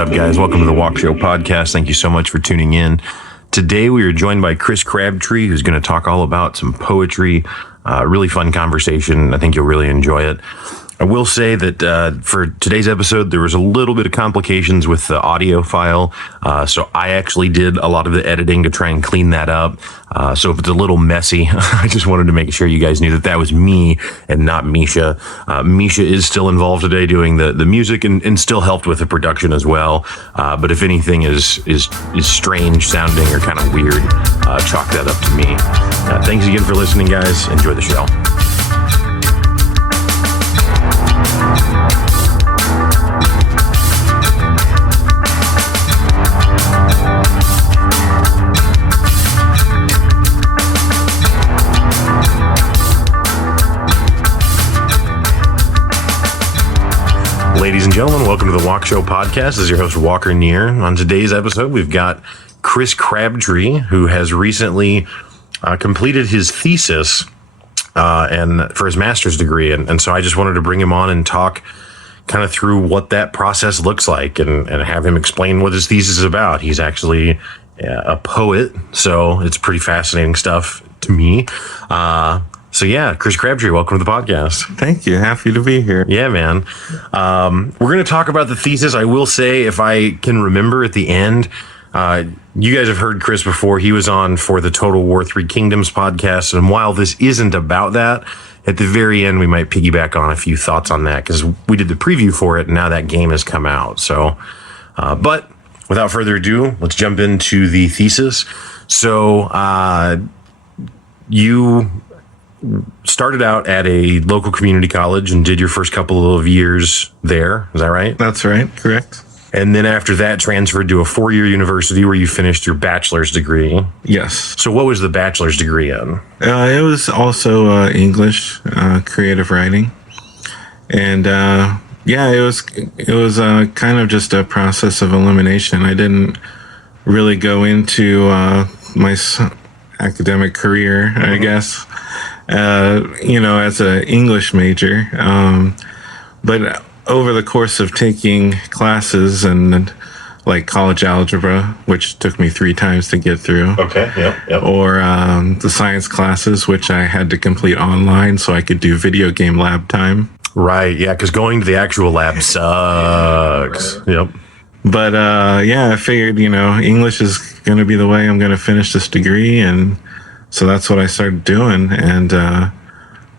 up, guys? Welcome to the Walk Show podcast. Thank you so much for tuning in. Today, we are joined by Chris Crabtree, who's going to talk all about some poetry. Really fun conversation. I think you'll really enjoy it. I will say that for today's episode, there was a little bit of complications with the audio file. So I actually did a lot of the editing to try and clean that up. So if it's a little messy, I just wanted to make sure you guys knew that that was me and not Misha. Misha is still involved today doing the music and still helped with the production as well. But if anything is strange sounding or kind of weird, chalk that up to me. Thanks again for listening, guys. Enjoy the show. Ladies and gentlemen, welcome to the Walk Show podcast. This is your host, Walker Neer. On today's episode, we've got Chris Crabtree, who has recently completed his thesis and for his master's degree. And so I just wanted to bring him on and talk kind of through what that process looks like and have him explain what his thesis is about. He's actually a poet, so it's pretty fascinating stuff to me. So yeah, Chris Crabtree, welcome to the podcast. Thank you. Happy to be here. Yeah, man. We're going to talk about the thesis. I will say, if I can remember at the end, you guys have heard Chris before. He was on for the Total War 3 Kingdoms podcast. And while this isn't about that, at the very end, we might piggyback on a few thoughts on that because we did the preview for it and now that game has come out. So, but without further ado, let's jump into the thesis. So, you started out at a local community college and did your first couple of years there. Is that right? That's right. Correct. And then after that, transferred to a 4-year university where you finished your bachelor's degree. Yes. So what was the bachelor's degree in? It was also English, creative writing. And yeah, it was kind of just a process of elimination. I didn't really go into my academic career, I guess, as an English major. But over the course of taking classes and like college algebra, which took me 3 times to get through. Okay, yep. Or the science classes, which I had to complete online so I could do video game lab time. Right, yeah, because going to the actual lab sucks. Right. Yep. But yeah, I figured, English is going to be the way I'm going to finish this degree. And so that's what I started doing. And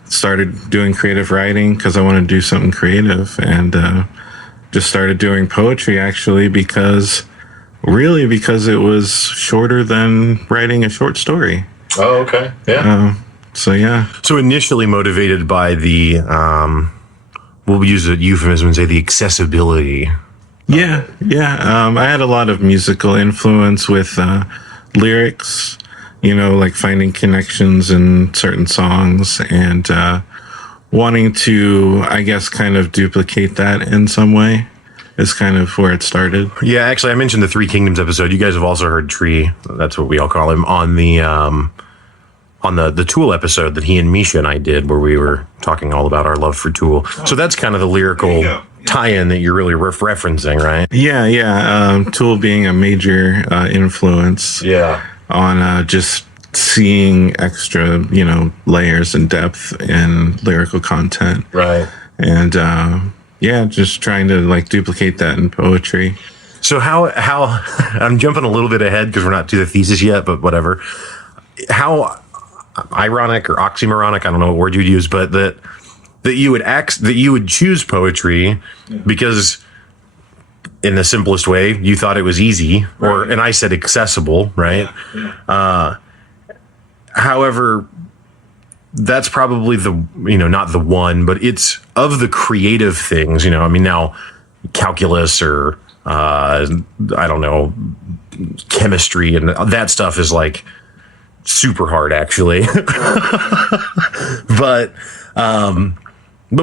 started doing creative writing because I wanted to do something creative, and just started doing poetry actually because it was shorter than writing a short story. Oh, okay. Yeah. So yeah. So initially motivated by the, we'll use a euphemism and say the accessibility. Yeah. I had a lot of musical influence with lyrics, like finding connections in certain songs and wanting to, I guess, kind of duplicate that in some way is kind of where it started. Yeah, actually, I mentioned the 3 Kingdoms episode. You guys have also heard Tree, that's what we all call him, on the Tool episode that he and Misha and I did, where we were talking all about our love for Tool. So that's kind of the lyrical tie-in that you're really referencing, right? Yeah. Tool being a major influence. Yeah. On just seeing extra, layers and depth in lyrical content. Right. And yeah, just trying to like duplicate that in poetry. So how I'm jumping a little bit ahead because we're not to the thesis yet, but whatever. How ironic or oxymoronic, I don't know what word you'd use, but that you would choose poetry because in the simplest way, you thought it was easy, and I said accessible, right? Yeah. However, that's probably not the one, but it's of the creative things, now calculus or, I don't know, chemistry and that stuff is like super hard actually. But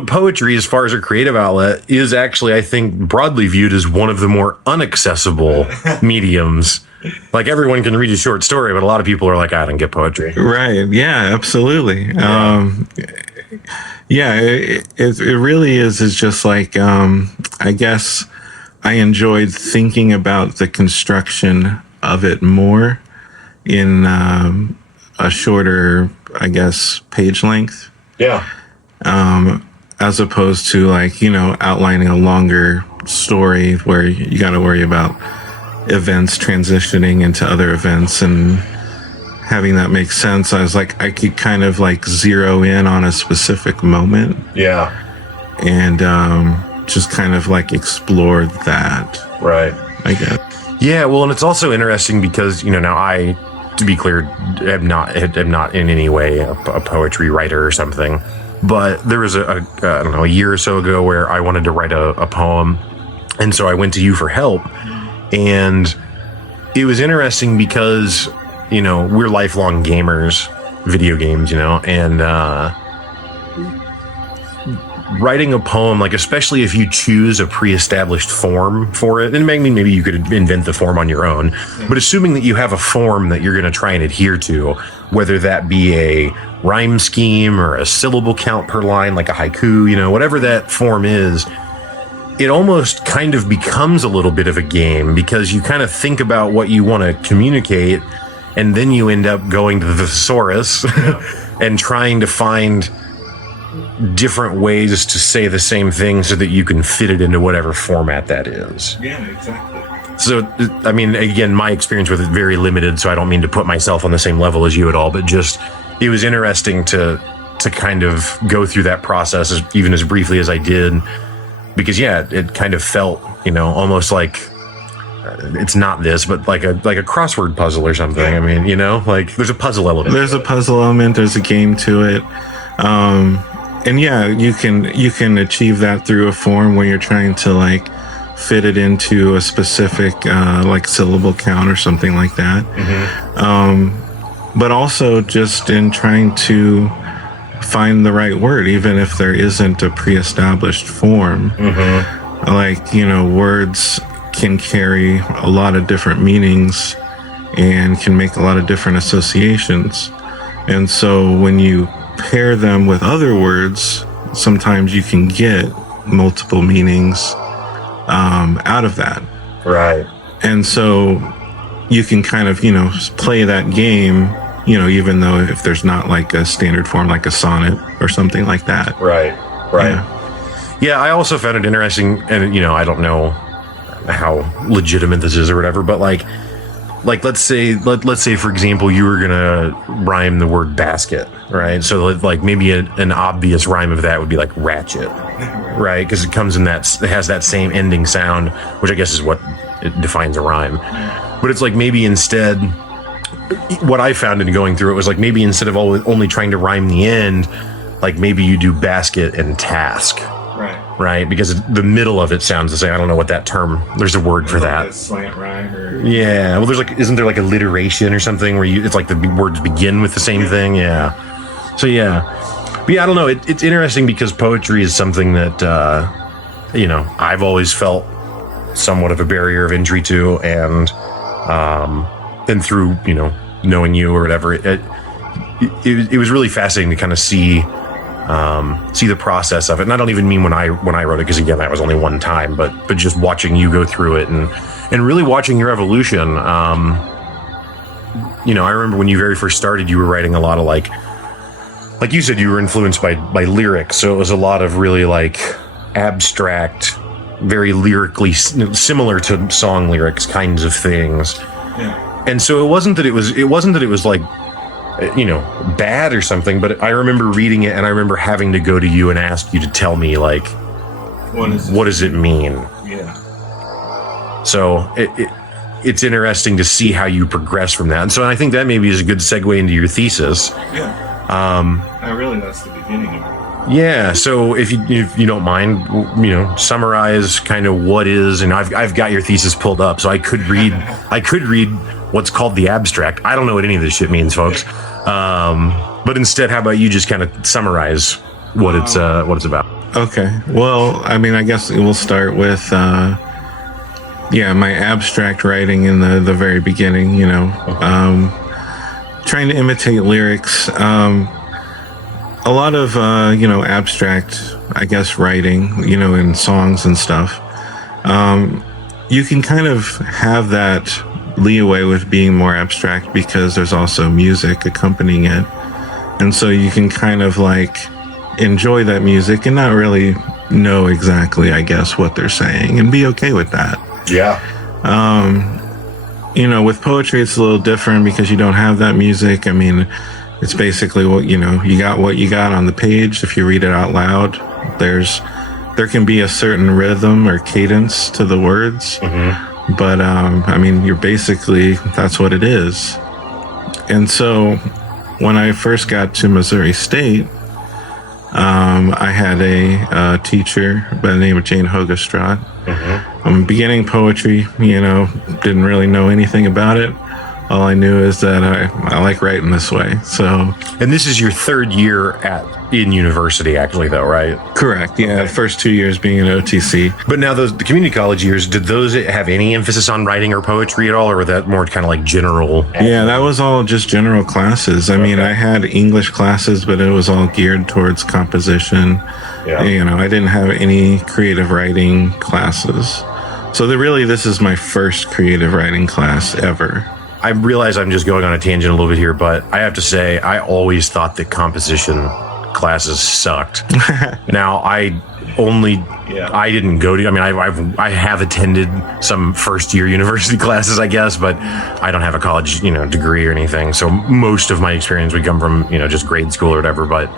poetry, as far as a creative outlet, is actually, I think, broadly viewed as one of the more inaccessible mediums. Like, everyone can read a short story, but a lot of people are like, I don't get poetry. Right. Yeah, absolutely. Yeah, it really is just like, I guess I enjoyed thinking about the construction of it more in a shorter, I guess, page length. Yeah. As opposed to like, outlining a longer story where you got to worry about events transitioning into other events and having that make sense. I was like, I could kind of like zero in on a specific moment. Yeah. And just kind of like explore that. Right. I guess. Yeah. Well, and it's also interesting because, now I, to be clear, am not in any way a poetry writer or something. But there was I don't know, a year or so ago where I wanted to write a poem. And so I went to you for help. And it was interesting because, we're lifelong gamers, video games, and writing a poem, like, especially if you choose a pre-established form for it, and maybe you could invent the form on your own, but assuming that you have a form that you're going to try and adhere to, whether that be a rhyme scheme or a syllable count per line, like a haiku, whatever that form is, it almost kind of becomes a little bit of a game because you kind of think about what you want to communicate, and then you end up going to the thesaurus and trying to find different ways to say the same thing so that you can fit it into whatever format that is. Yeah, exactly. So, I mean, again, my experience with it is very limited, so I don't mean to put myself on the same level as you at all, but just, it was interesting to kind of go through that process even as briefly as I did, because, yeah, it kind of felt, almost like it's not this, but like a crossword puzzle or something. I mean, like there's a puzzle element. There's a puzzle element. There's a game to it. And yeah, you can achieve that through a form where you're trying to like fit it into a specific like syllable count or something like that. Mm-hmm. But also just in trying to find the right word, even if there isn't a pre-established form. Mm-hmm. Like, words can carry a lot of different meanings and can make a lot of different associations. And so when you pair them with other words, sometimes you can get multiple meanings out of that. Right. And so you can kind of, play that game, even though if there's not like a standard form, like a sonnet or something like that. Right. Yeah, I also found it interesting, and, I don't know how legitimate this is or whatever, but like let's say for example you were gonna rhyme the word basket, right? So like maybe an obvious rhyme of that would be like ratchet, right? Because it has that same ending sound, which I guess is what it defines a rhyme. But it's like maybe instead, what I found in going through it was like maybe instead of only trying to rhyme the end, like maybe you do basket and task. Right, because the middle of it sounds the same. I don't know what that term. There's a word for that. Like a slant rhyme, or yeah. Well, isn't there like alliteration or something where it's like the words begin with the same thing? Yeah. So yeah, but yeah, I don't know. It's interesting because poetry is something that I've always felt somewhat of a barrier of entry to, and through knowing you or whatever, it was really fascinating to kind of see the process of it. And I don't even mean when I wrote it, because again, that was only one time, but just watching you go through it and really watching your evolution. I remember when you very first started, you were writing a lot of like you said, you were influenced by lyrics. So it was a lot of really like abstract, very lyrically similar to song lyrics kinds of things. Yeah. And so it wasn't that it was like, bad or something, but I remember reading it and I remember having to go to you and ask you to tell me like, what does it mean? Yeah. So it's interesting to see how you progress from that. And so I think that maybe is a good segue into your thesis. Yeah. Really, that's the beginning of it. Yeah. So if you don't mind, summarize kind of what is, and I've got your thesis pulled up, so I could read what's called the abstract. I don't know what any of this shit means, folks. But instead, how about you just kind of summarize what it's about? Okay. Well, I mean, I guess we'll start with my abstract writing in the very beginning. Trying to imitate lyrics. A lot of abstract, I guess, writing. In songs and stuff. you can kind of have that leeway with being more abstract because there's also music accompanying it. And so you can kind of like enjoy that music and not really know exactly, I guess, what they're saying and be okay with that. Yeah. You know, with poetry, it's a little different because you don't have that music. I mean, it's basically what you got on the page. If you read it out loud, there can be a certain rhythm or cadence to the words. Mm-hmm. But, I mean, that's what it is. And so when I first got to Missouri State, I had a teacher by the name of Jane Hogestraat. Mm-hmm. I'm beginning poetry, didn't really know anything about it. All I knew is that I like writing this way. So, and this is your third year in university, actually, though, right? Correct. Yeah, okay. First 2 years being an OTC. But now the community college years, did those have any emphasis on writing or poetry at all, or were that more kind of like general? Yeah, that was all just general classes. I mean, I had English classes, but it was all geared towards composition. Yeah. I didn't have any creative writing classes. So this is my first creative writing class ever. I realize I'm just going on a tangent a little bit here, but I have to say, I always thought that composition classes sucked. Now, I didn't go to, I have attended some first year university classes, I guess, but I don't have a college, degree or anything. So most of my experience would come from, just grade school or whatever. But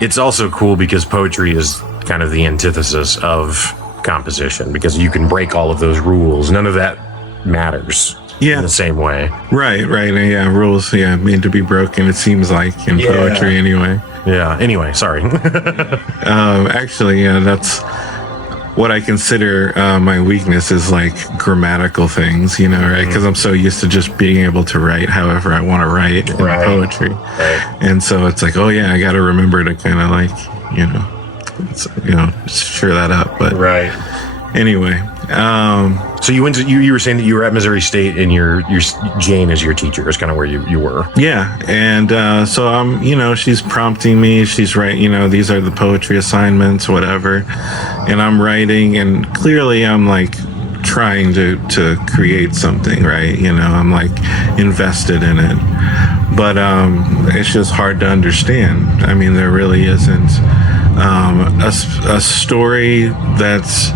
it's also cool because poetry is kind of the antithesis of composition because you can break all of those rules. None of that matters. Yeah. In the same way. Right. Yeah, rules, made to be broken, it seems like, in poetry anyway. Yeah, anyway, sorry. Actually, that's what I consider my weakness is like grammatical things, right? Because I'm so used to just being able to write however I want to write in poetry. Right. And so it's like, I got to remember to kind of like, sure that up. But anyway. So you went to you were saying that you were at Missouri State and your Jane is your teacher is kind of where you were. Yeah. And so I'm she's prompting me, she's right, these are the poetry assignments, whatever. And I'm writing and clearly I'm like trying to create something, right? I'm like invested in it. But it's just hard to understand. I mean, there really isn't a story that's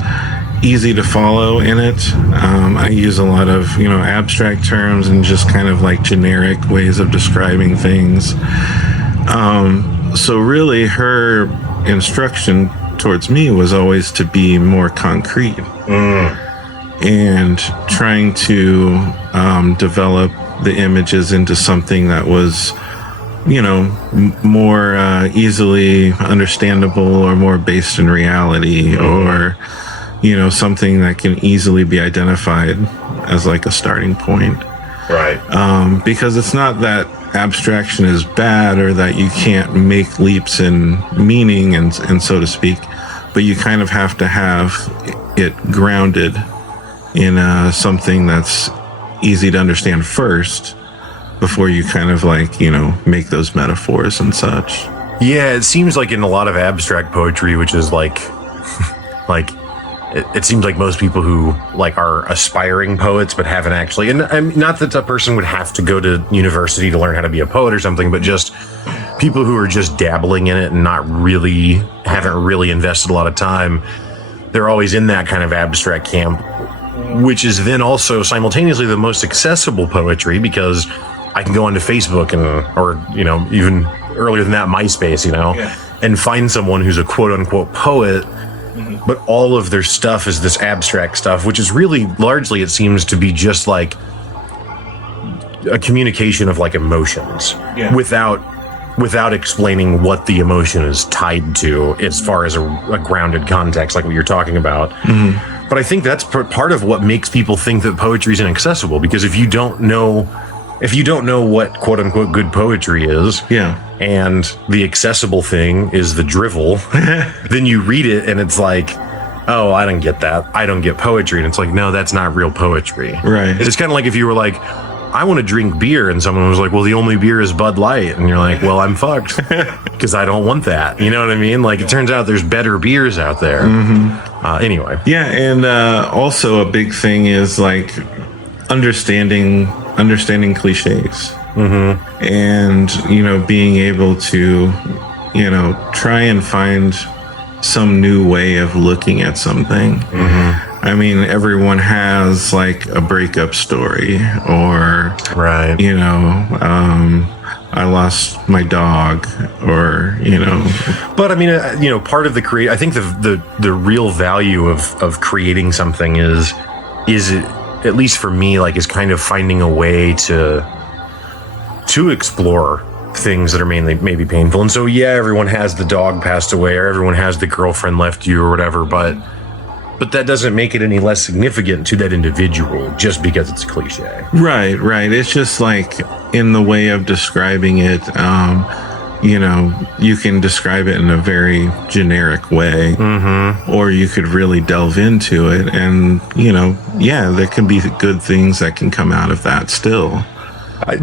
easy to follow in it. I use a lot of, abstract terms and just kind of like generic ways of describing things. So really her instruction towards me was always to be more concrete and trying to develop the images into something that was, more easily understandable or more based in reality or something that can easily be identified as like a starting point. Right. Because it's not that abstraction is bad or that you can't make leaps in meaning and so to speak, but you kind of have to have it grounded in something that's easy to understand first before you kind of like, make those metaphors and such. Yeah, it seems like in a lot of abstract poetry, which is like it seems like most people who like are aspiring poets but haven't actually, and not that a person would have to go to university to learn how to be a poet or something, but just people who are just dabbling in it and haven't really invested a lot of time, they're always in that kind of abstract camp, which is then also simultaneously the most accessible poetry because I can go onto Facebook or even earlier than that, MySpace, and find someone who's a quote unquote poet. But all of their stuff is this abstract stuff, which is really largely, it seems to be just like a communication of like emotions without explaining what the emotion is tied to as far as a grounded context, like what you're talking about. Mm-hmm. But I think that's part of what makes people think that poetry is inaccessible, because if you don't know what quote unquote good poetry is, and the accessible thing is the drivel, then you read it and it's like, oh, I don't get that. I don't get poetry. And it's like, no, that's not real poetry. Right. It's kind of like if you were like, I want to drink beer, and someone was like, well, the only beer is Bud Light. And you're like, well, I'm fucked because I don't want that. You know what I mean? Like, it turns out there's better beers out there. Mm-hmm. Anyway. Yeah, and also a big thing is like understanding cliches, and being able to try and find some new way of looking at something. I mean, everyone has like a breakup story, or Right. I lost my dog, or But I mean, part of I think the real value of creating something is it, at least for me, like, is kind of finding a way to explore things that are mainly maybe painful. And so, yeah, everyone has the dog passed away, or everyone has the girlfriend left you, or whatever, but that doesn't make it any less significant to that individual just because it's a cliche. Right. It's just like in the way of describing it, you can describe it in a very generic way, or you could really delve into it, and there can be good things that can come out of that still.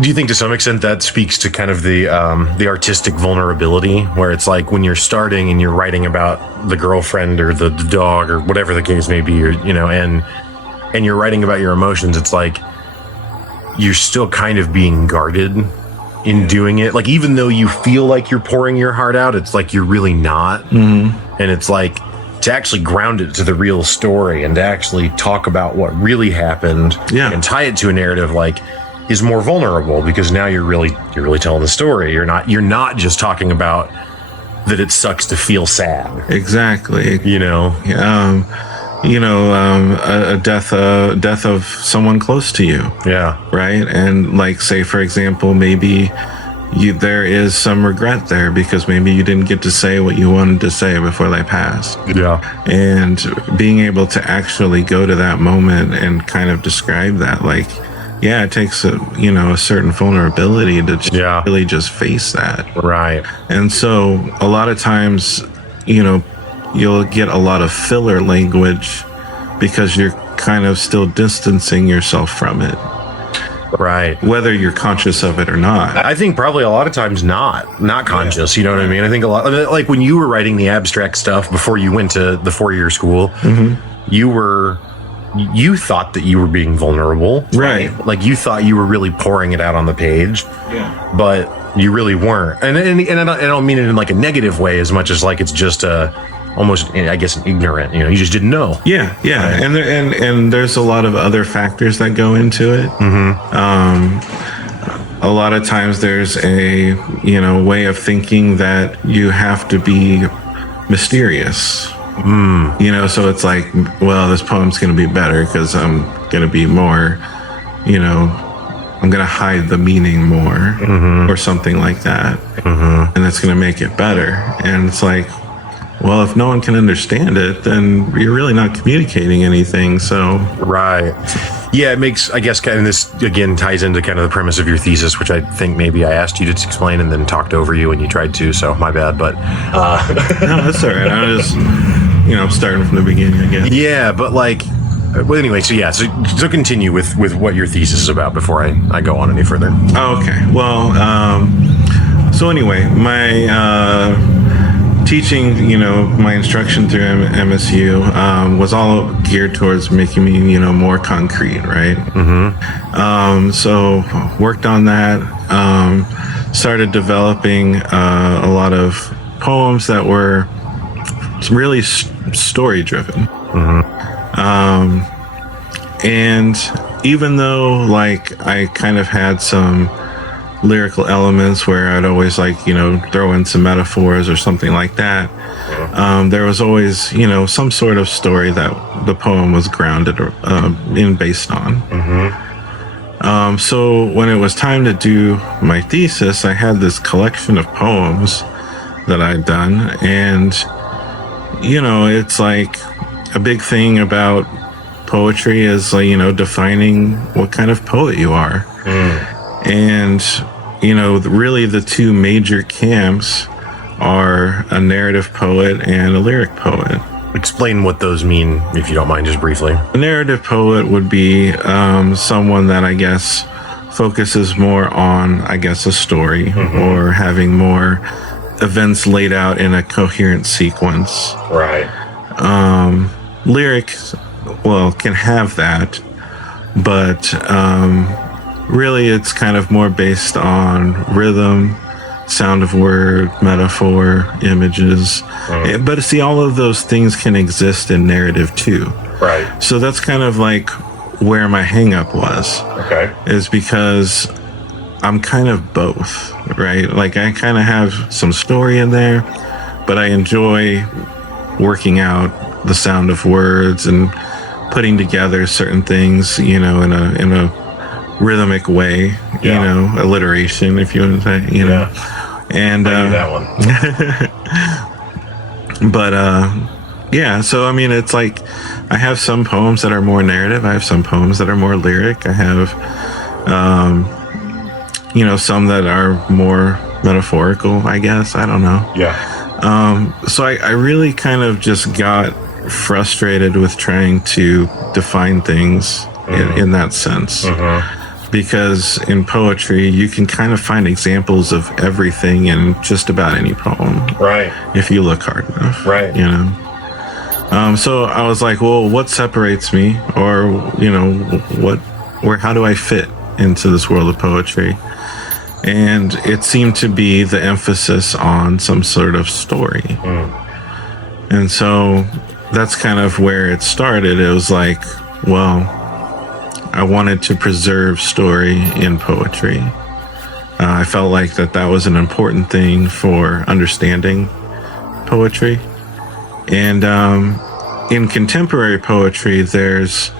Do you think to some extent that speaks to kind of the artistic vulnerability, where it's like when you're starting and you're writing about the girlfriend or the dog or whatever the case may be, or and you're writing about your emotions, it's like you're still kind of being guarded in doing it. Like, even though you feel like you're pouring your heart out, it's like you're really not. And it's like, to actually ground it to the real story and to actually talk about what really happened, and tie it to a narrative, like, is more vulnerable, because now you're really telling the story. You're not just talking about that it sucks to feel sad. Exactly. A death of someone close to you. Yeah. Right. And like, say, for example, maybe there is some regret there because maybe you didn't get to say what you wanted to say before they passed. Yeah. And being able to actually go to that moment and kind of describe that, like, yeah, it takes a certain vulnerability to really just face that. Right. And so a lot of times, you'll get a lot of filler language because you're kind of still distancing yourself from it. Right. Whether you're conscious of it or not. I think probably a lot of times not conscious. You know what I mean? I think a lot, like when you were writing the abstract stuff before you went to the 4-year school, you thought that you were being vulnerable. Right. Like, you thought you were really pouring it out on the page. Yeah. But you really weren't. And I don't mean it in like a negative way as much as like it's just almost, I guess, ignorant. You just didn't know. Yeah. Right. And there's a lot of other factors that go into it. A lot of times there's a way of thinking that you have to be mysterious. So it's like, well, this poem's going to be better because I'm going to be more, I'm going to hide the meaning more, or something like that. And that's going to make it better. And it's like, well, if no one can understand it, then you're really not communicating anything. So. Right. Yeah, it makes, I guess, kind of this, again, ties into kind of the premise of your thesis, which I think maybe I asked you to explain and then talked over you and you tried to, so my bad, but... No, that's all right. I was, I'm starting from the beginning, I guess. Yeah, but like, well, anyway, so continue with what your thesis is about before I go on any further. Oh, okay. Well, so anyway, my teaching, my instruction through MSU was all geared towards making me, more concrete, right? So worked on that, started developing a lot of poems that were really story driven. And even though like I kind of had some lyrical elements where I'd always like, throw in some metaphors or something like that, there was always, some sort of story that the poem was grounded based on. So when it was time to do my thesis, I had this collection of poems that I'd done, and it's like a big thing about poetry is like, defining what kind of poet you are. And, really the two major camps are a narrative poet and a lyric poet. Explain what those mean, if you don't mind, just briefly. A narrative poet would be someone that I guess focuses more on, a story, or having more events laid out in a coherent sequence. Right. lyric, well, can have that, but really it's kind of more based on rhythm, sound of word, metaphor, images. But see, all of those things can exist in narrative too. Right. So that's kind of like where my hang up was. Okay. Is because I'm kind of both, right? Like I kind of have some story in there, but I enjoy working out the sound of words and putting together certain things, in a rhythmic way, alliteration, if you want to say, and I knew that one. but yeah, so I mean, it's like I have some poems that are more narrative, I have some poems that are more lyric, I have some that are more metaphorical, I guess, I don't know. So I really kind of just got frustrated with trying to define things in that sense. Because in poetry, you can kind of find examples of everything in just about any poem. Right. If you look hard enough. Right. So I was like, well, what separates me? Or, how do I fit into this world of poetry? And it seemed to be the emphasis on some sort of story. And so that's kind of where it started. It was like, well, I wanted to preserve story in poetry. I felt like that was an important thing for understanding poetry. And in contemporary poetry, there's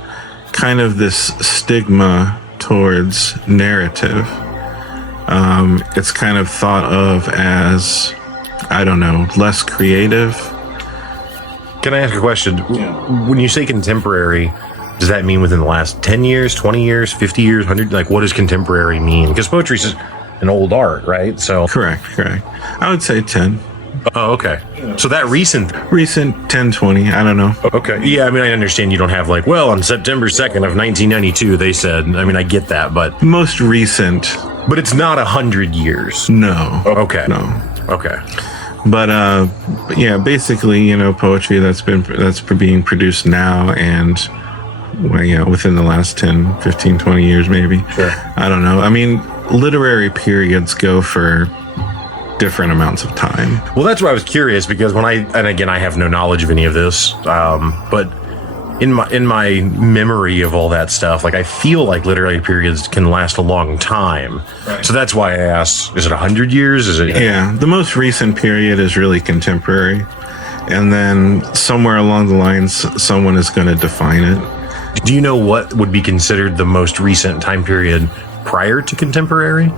kind of this stigma towards narrative. It's kind of thought of as, I don't know, less creative. Can I ask a question? When you say contemporary, does that mean within the last 10 years, 20 years, 50 years, 100? Like, what does contemporary mean? Because poetry is an old art, right? So Correct. I would say 10. Oh, okay. So that recent 10, 20, I don't know. Okay. Yeah, I mean, I understand you don't have like, well, on September 2nd of 1992, they said, I mean, I get that, but Most recent, but it's not 100 years. no. Okay. No. Okay. But yeah, basically, poetry that's being produced now and within the last 10, 15, 20 years maybe. Sure. I don't know. I mean, literary periods go for different amounts of time. Well, that's why I was curious, because and again, I have no knowledge of any of this, but in my memory of all that stuff, like I feel like literary periods can last a long time. Right. So that's why I asked, is it 100 years? Is it? Yeah, the most recent period is really contemporary. And then somewhere along the lines, someone is going to define it. Do you know what would be considered the most recent time period prior to contemporary?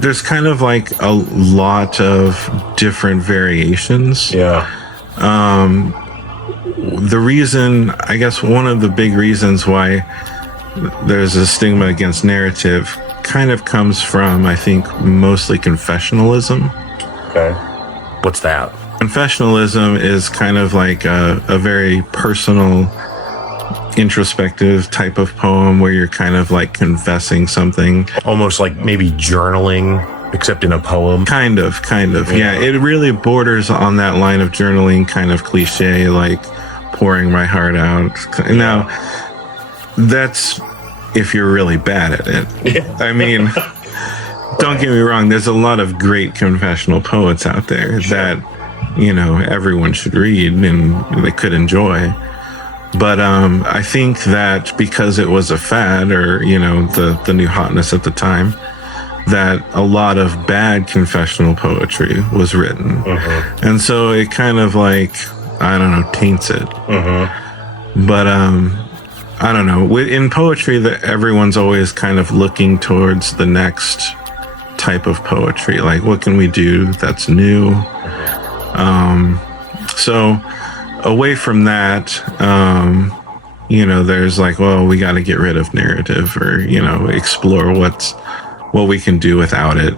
There's kind of like a lot of different variations. Yeah. The reason, I guess one of the big reasons why there's a stigma against narrative kind of comes from, I think, mostly confessionalism. Okay. What's that? Confessionalism is kind of like a very personal, introspective type of poem where you're kind of like confessing something. Almost like maybe journaling, except in a poem. Kind of. Yeah, it really borders on that line of journaling kind of cliche, like pouring my heart out. Now, that's if you're really bad at it. Yeah. I mean, don't get me wrong, there's a lot of great confessional poets out there that, everyone should read and they could enjoy. But I think that because it was a fad, or, the new hotness at the time, that a lot of bad confessional poetry was written. And so it kind of like, I don't know, taints it. But I don't know. In poetry, that everyone's always kind of looking towards the next type of poetry. Like, what can we do that's new? So away from that, there's like, well, we got to get rid of narrative, or, explore what we can do without it.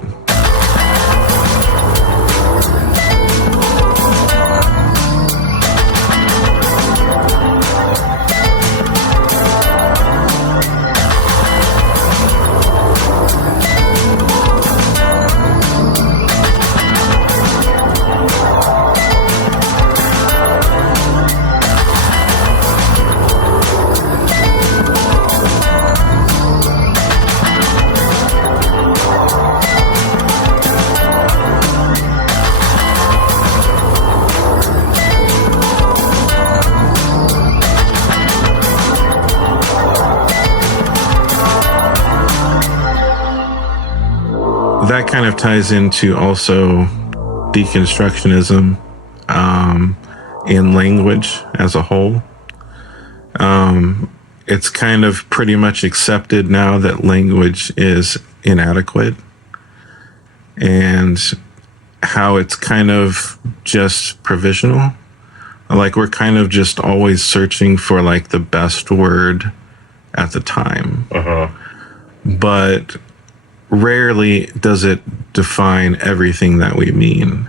that kind of ties into also deconstructionism in language as a whole. It's kind of pretty much accepted now that language is inadequate, and how it's kind of just provisional. Like, we're kind of just always searching for like the best word at the time. But rarely does it define everything that we mean.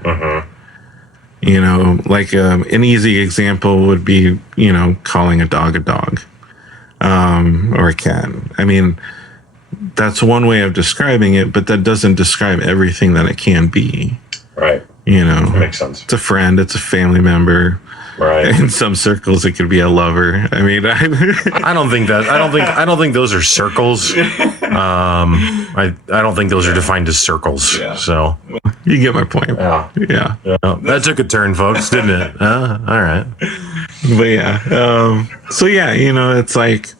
You know, like an easy example would be, you know, calling a dog or a cat. I mean, that's one way of describing it, but that doesn't describe everything that it can be. Right. You know, That makes sense. It's a friend, it's a family member. Right. In some circles, it could be a lover. I mean, I don't think those are circles. I don't think those are defined as circles. Yeah. So you get my point. yeah. Yeah. That took a turn, folks, didn't it? All right. But yeah. So yeah, you know, it's like,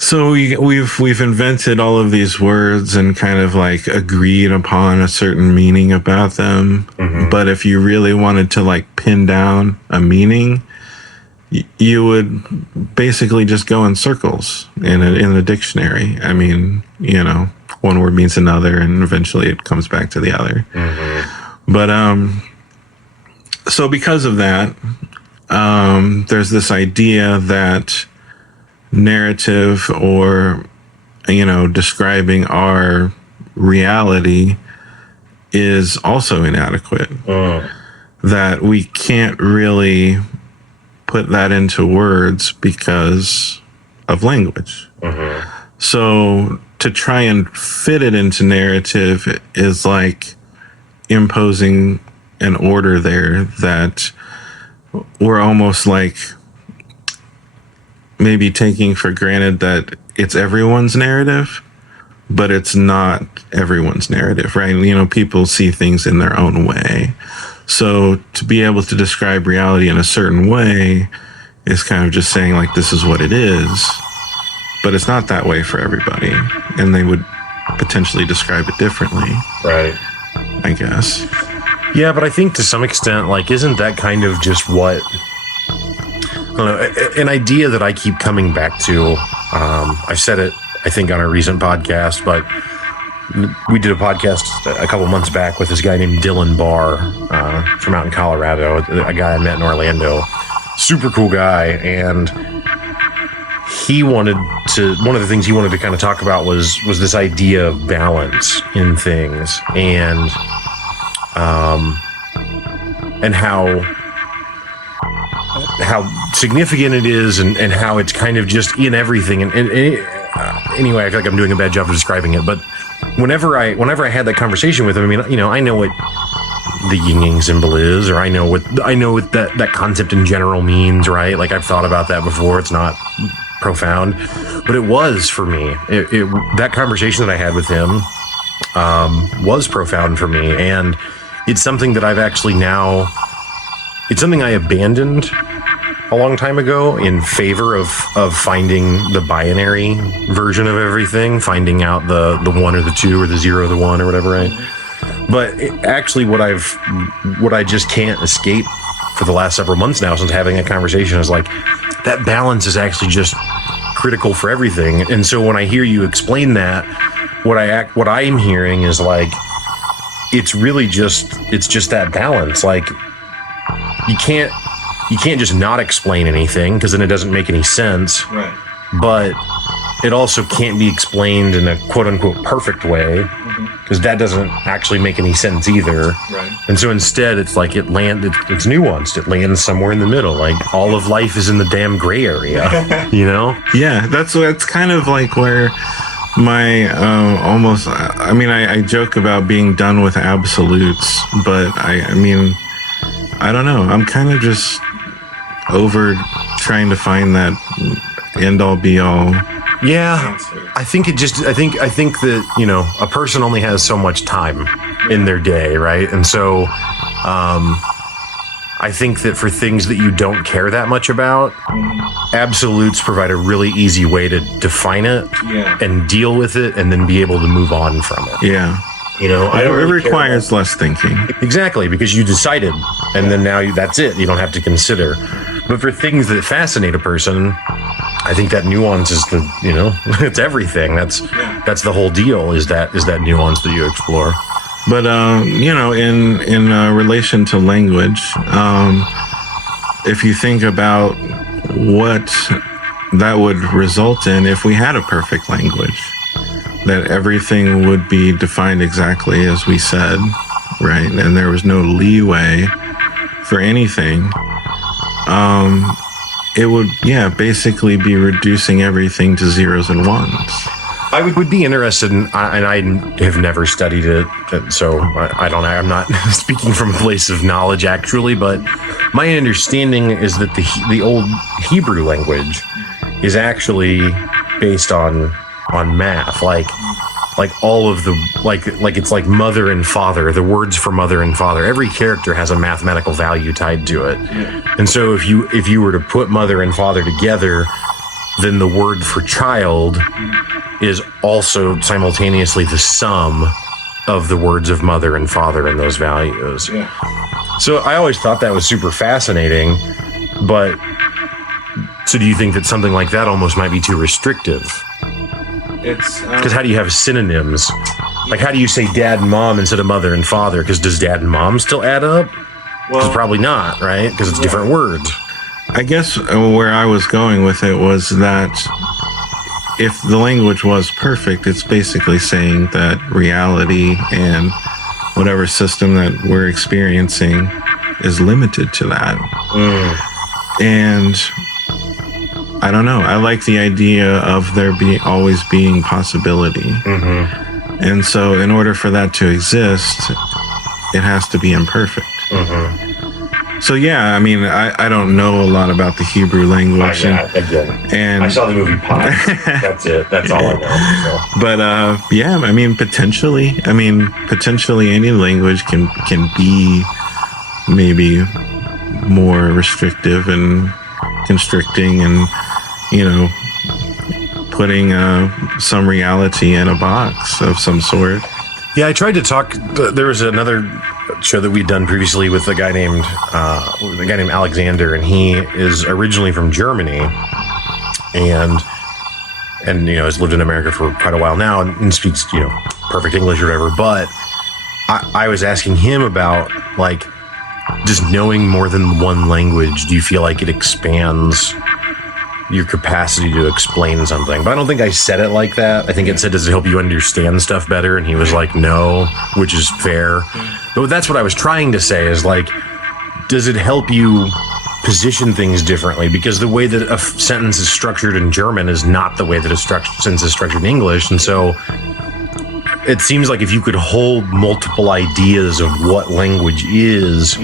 so we've invented all of these words and kind of like agreed upon a certain meaning about them. But if you really wanted to like pin down a meaning, you would basically just go in circles in a dictionary. I mean, you know, one word means another, and eventually it comes back to the other. But so because of that, there's this idea that narrative, or, you know, describing our reality, is also inadequate. That we can't really put that into words because of language. So to try and fit it into narrative is like imposing an order there that we're almost like maybe taking for granted that it's everyone's narrative, but it's not everyone's narrative, right? You know, people see things in their own way. So to be able to describe reality in a certain way is kind of just saying like, this is what it is, but it's not that way for everybody. And they would potentially describe it differently. Right. I guess. Yeah, but I think to some extent, like, isn't that kind of just what, I don't know, an idea that I keep coming back to. I said it, I think, on a recent podcast, but we did a podcast a couple months back with this guy named Dylan Barr from out in Colorado, a guy I met in Orlando. Super cool guy. And he wanted to, one of the things he wanted to kind of talk about was this idea of balance in things, and how significant it is, and how it's kind of just in everything. And anyway, I feel like I'm doing a bad job of describing it, but whenever I had that conversation with him, I mean, you know, I know what the yin yang symbol is, or I know what that concept in general means, right? Like, I've thought about that before. It's not profound, but it was for me. That conversation that I had with him was profound for me, and it's something that I've actually now. It's something I abandoned a long time ago in favor of finding the binary version of everything, finding out the 1 or the 2 or the 0 or the 1 or whatever, right? But actually what I just can't escape for the last several months now since having a conversation is like, that balance is actually just critical for everything. And so when I hear you explain that, what I'm hearing is like, it's just that balance. Like, you can't just not explain anything, because then it doesn't make any sense. Right. But it also can't be explained in a quote unquote perfect way, because that doesn't actually make any sense either. Right. And so instead, it's like it's nuanced. It lands somewhere in the middle. Like, all of life is in the damn gray area, you know? Yeah, that's kind of like where my I joke about being done with absolutes, but I mean, I don't know. I'm kind of just over trying to find that end all be all. Yeah, I think that, you know, a person only has so much time in their day, right? And so, I think that for things that you don't care that much about, absolutes provide a really easy way to define it and deal with it and then be able to move on from it. Yeah. You know, I don't It really requires less thinking. Exactly, because you decided, and then now that's it. You don't have to consider. But for things that fascinate a person, I think that nuance is it's everything. That's the whole deal. Is that nuance that you explore. But in relation to language, if you think about what that would result in if we had a perfect language, that everything would be defined exactly as we said, right? And there was no leeway for anything. It would, basically be reducing everything to zeros and ones. I would be interested in, and I have never studied it, so I don't know. I'm not speaking from a place of knowledge actually, but my understanding is that the old Hebrew language is actually based on math, like all of the like it's like mother and father, the words for mother and father. Every character has a mathematical value tied to it, and so if you were to put mother and father together, then the word for child is also simultaneously the sum of the words of mother and father and those values. Yeah. So I always thought that was super fascinating, but so do you think that something like that almost might be too restrictive? It's because how do you have synonyms? Like, how do you say dad and mom instead of mother and father? Because does dad and mom still add up? Well, probably not, right? Because it's different words. I guess where I was going with it was that if the language was perfect, it's basically saying that reality and whatever system that we're experiencing is limited to that. And I don't know. I like the idea of there always being possibility. And so in order for that to exist, it has to be imperfect. So yeah, I mean, I don't know a lot about the Hebrew language. And I saw the movie Pi. That's it. That's all I know. So. But I mean, potentially any language can be maybe more restrictive and constricting, and putting some reality in a box of some sort. Yeah, I tried to talk. There was another show that we'd done previously with a guy named Alexander, and he is originally from Germany, and has lived in America for quite a while now, and speaks perfect English or whatever. But I was asking him about, like, just knowing more than one language. Do you feel like it expands your capacity to explain something? But I don't think I said it like that. I think it said, does it help you understand stuff better? And he was like, no, which is fair. But that's what I was trying to say is, like, does it help you position things differently? Because the way that a sentence is structured in German is not the way that a sentence is structured in English. And so it seems like if you could hold multiple ideas of what language is,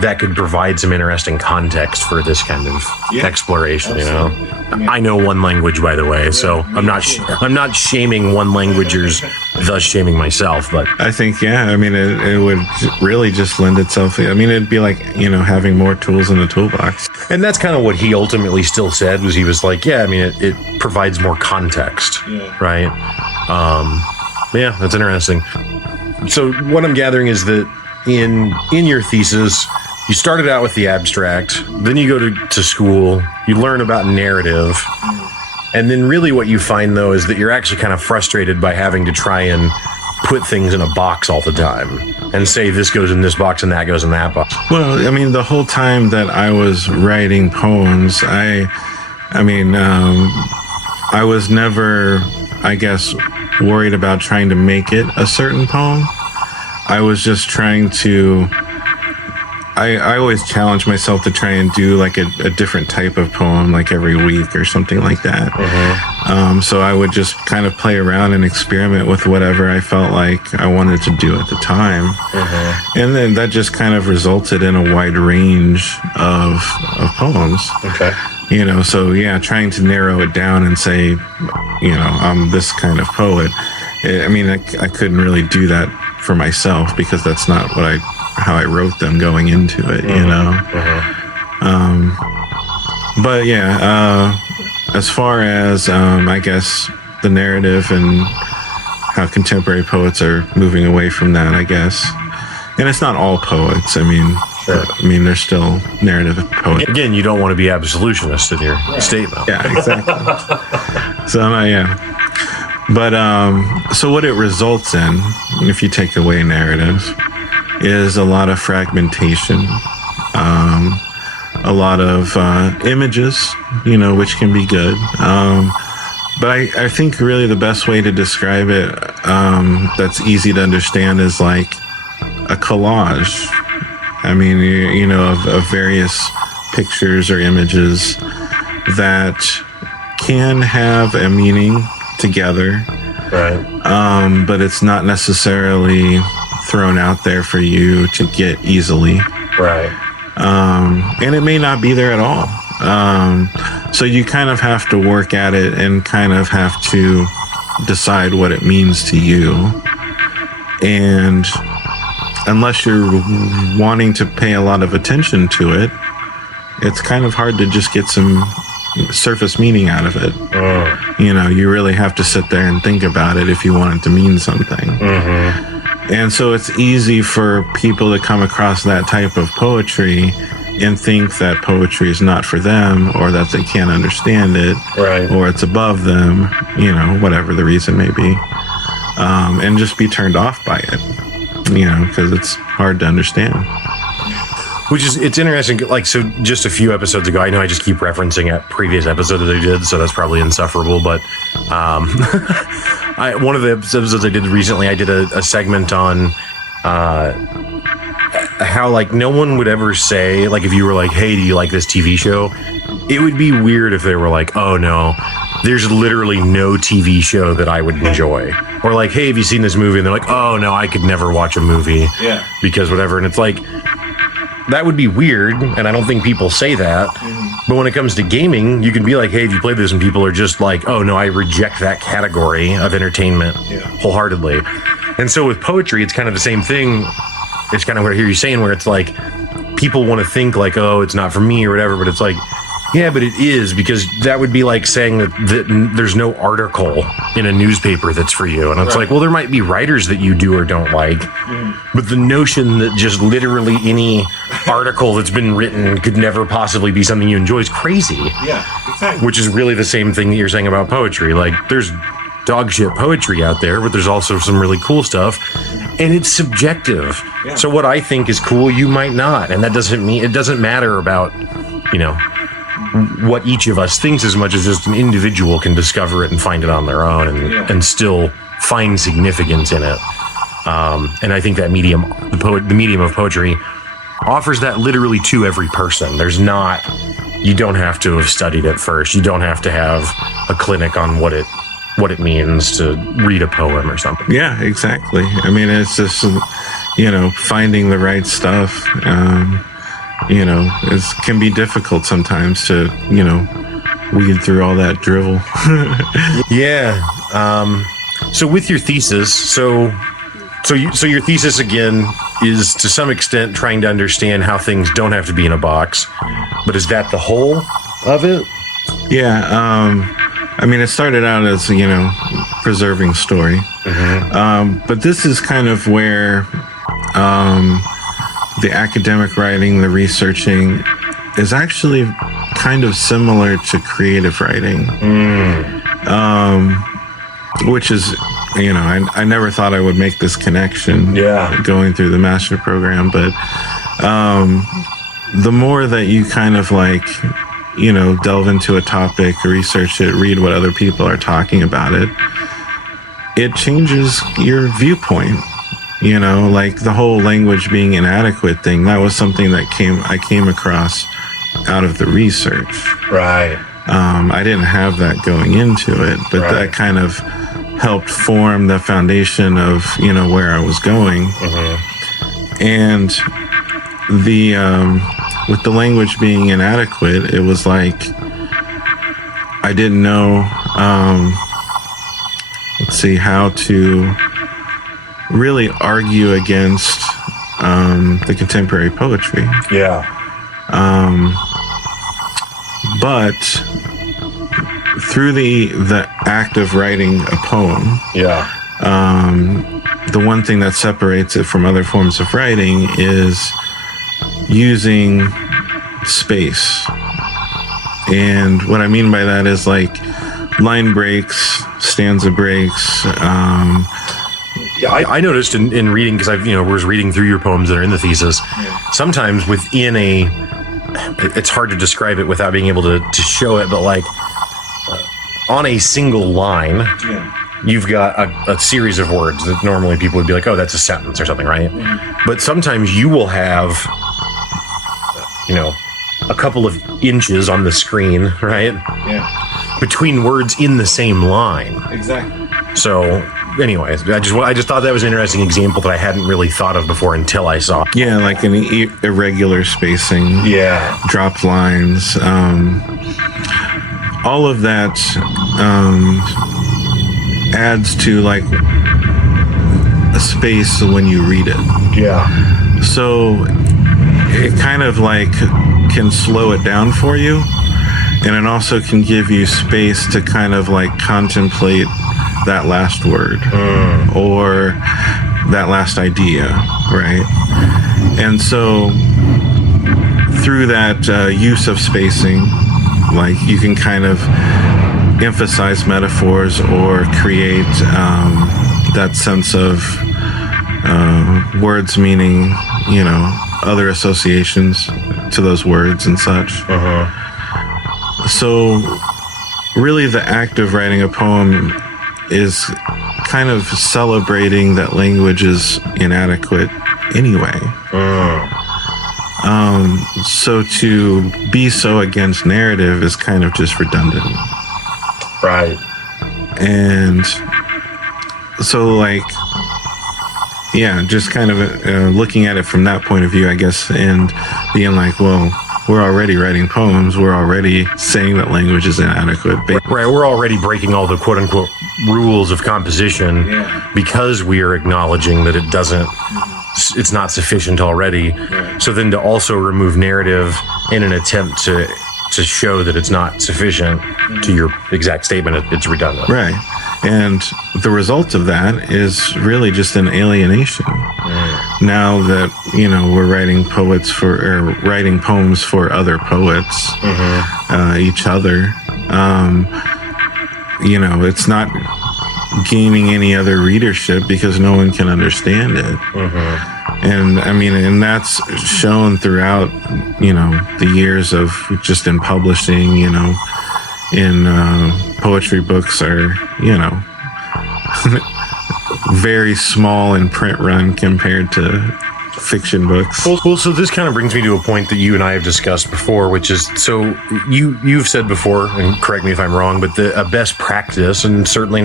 that could provide some interesting context for this kind of exploration. Absolutely. I know one language, by the way, so I'm not shaming one languagers, thus shaming myself. But I think, it would really just lend itself. It'd be like having more tools in the toolbox. And that's kind of what he ultimately still said. Was he was like, it provides more context, right? That's interesting. So what I'm gathering is that in your thesis, you started out with the abstract, then you go to school, you learn about narrative, and then really what you find, though, is that you're actually kind of frustrated by having to try and put things in a box all the time and say this goes in this box and that goes in that box. Well, the whole time that I was writing poems, I was never, I guess, worried about trying to make it a certain poem. I was just trying to... I always challenge myself to try and do like a different type of poem like every week or something like that. So I would just kind of play around and experiment with whatever I felt like I wanted to do at the time. And then that just kind of resulted in a wide range of poems. Trying to narrow it down and say, I'm this kind of poet. I couldn't really do that for myself because that's not what I how I wrote them going into it, you know. But yeah, as far as I guess the narrative and how contemporary poets are moving away from that, I guess. And it's not all poets. I mean, there's still narrative poets. Again, you don't want to be absolutionist in your statement. Yeah, exactly. So, yeah. But, so what it results in, if you take away narrative, is a lot of fragmentation, a lot of images, you know, which can be good. But I think really the best way to describe it, that's easy to understand, is like a collage. I mean, you know, of various pictures or images that can have a meaning together, right? But it's not necessarily thrown out there for you to get easily, right? And it may not be there at all. So you kind of have to work at it and kind of have to decide what it means to you. And unless you're wanting to pay a lot of attention to it, it's kind of hard to just get some surface meaning out of it. You know, you really have to sit there and think about it if you want it to mean something. And so it's easy for people to come across that type of poetry and think that poetry is not for them, or that they can't understand it, right, or it's above them, you know, whatever the reason may be, and just be turned off by it, you know, because it's hard to understand. Which is, it's interesting, like, so just a few episodes ago, I know I just keep referencing a previous episode that I did, so that's probably insufferable, but one of the episodes I did recently, I did a segment on how, like, no one would ever say, like, if you were like, hey, do you like this TV show? It would be weird if they were like, oh no, there's literally no TV show that I would enjoy. Or like, hey, have you seen this movie? And they're like, oh no, I could never watch a movie because whatever. And it's like, that would be weird, and I don't think people say that. But when it comes to gaming, you can be like, hey, have you played this? And people are just like, oh no, I reject that category of entertainment wholeheartedly. And so with poetry, it's kind of the same thing. It's kind of what I hear you saying, where it's like, people want to think like, oh, it's not for me or whatever, but it's like, yeah, but it is, because that would be like saying that there's no article in a newspaper that's for you. And it's like, well, there might be writers that you do or don't like, but the notion that just literally any article that's been written could never possibly be something you enjoy is crazy. Yeah, exactly. Which is really the same thing that you're saying about poetry. Like, there's dog shit poetry out there, but there's also some really cool stuff, and it's subjective. So what I think is cool, you might not, and that doesn't mean, it doesn't matter about, you know, what each of us thinks, as much as just an individual can discover it and find it on their own, and still find significance in it. And I think that medium, the medium of poetry, offers that literally to every person. There's not, you don't have to have studied it first. You don't have to have a clinic on what it means to read a poem or something. Yeah, exactly. I mean, it's just, you know, finding the right stuff. You know, it can be difficult sometimes to, you know, weed through all that drivel. Yeah. So with your thesis, so your thesis again is to some extent trying to understand how things don't have to be in a box, but is that the whole of it? Yeah. I mean, it started out as, you know, preserving story. But this is kind of where the academic writing, the researching, is actually kind of similar to creative writing. Which is, you know, I never thought I would make this connection going through the master program, but the more that you kind of like, you know, delve into a topic, research it, read what other people are talking about it, it changes your viewpoint. You know, like the whole language being inadequate thing, that was something that I came across out of the research. Right. I didn't have that going into it, but that kind of helped form the foundation of, you know, where I was going. And with the language being inadequate, it was like I didn't know, how to really argue against the contemporary poetry. Yeah. But through the act of writing a poem, Yeah. the one thing that separates it from other forms of writing is using space. And what I mean by that is like line breaks, stanza breaks. Yeah, I noticed in reading, because I was reading through your poems that are in the thesis. Sometimes within it's hard to describe it without being able to show it, but like on a single line, you've got a series of words that normally people would be like, oh, that's a sentence or something, right? But sometimes you will have, a couple of inches on the screen, right? Yeah, Between words in the same line. exactly. So, anyways, I just thought that was an interesting example that I hadn't really thought of before until I saw. Yeah, like an irregular spacing. Yeah. Dropped lines. All of that adds to like a space when you read it. Yeah. So it kind of like can slow it down for you, and it also can give you space to kind of like contemplate that last word or that last idea, right? And so through that use of spacing, like you can kind of emphasize metaphors or create that sense of words meaning, other associations to those words and such. So really the act of writing a poem is kind of celebrating that language is inadequate anyway. So to be so against narrative is kind of just redundant. Right. And so like, yeah, just kind of looking at it from that point of view, I guess, and being like, well, we're already writing poems. We're already saying that language is inadequate. Right. We're already breaking all the quote unquote rules of composition because we are acknowledging that it's not sufficient already. Right. So then to also remove narrative in an attempt to show that it's not sufficient to your exact statement, it's redundant. Right. And the result of that is really just an alienation. Now that, we're writing writing poems for other poets, each other, it's not gaining any other readership because no one can understand it. And I mean, and that's shown throughout, the years of just in publishing, in poetry books are, very small in print run compared to fiction books. Well, so this kind of brings me to a point that you and I have discussed before, which is, so you've said before, and correct me if I'm wrong, but a best practice, and certainly,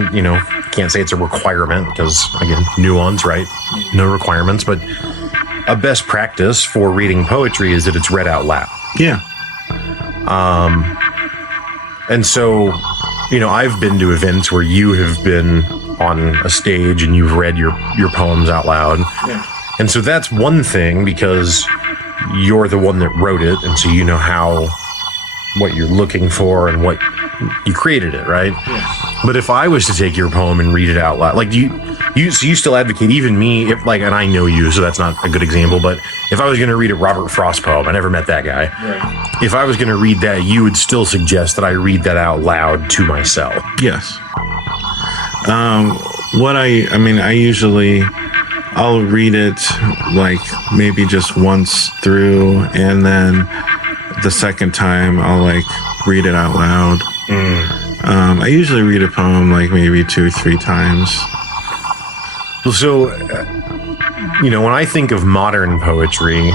can't say it's a requirement because, again, nuance, right? No requirements, but a best practice for reading poetry is that it's read out loud. Yeah. And so, I've been to events where you have been on a stage and you've read your poems out loud. Yeah. And so that's one thing because you're the one that wrote it. And so you know what you're looking for and what you created it, right? Yeah. But if I was to take your poem and read it out loud, like you still advocate, even me, if like, and I know you, so that's not a good example, but if I was going to read a Robert Frost poem, I never met that guy. Right. If I was going to read that, you would still suggest that I read that out loud to myself. Yes. I usually, I'll read it like maybe just once through, and then the second time I'll like read it out loud. I usually read a poem like maybe 2 or 3 times. So, when I think of modern poetry,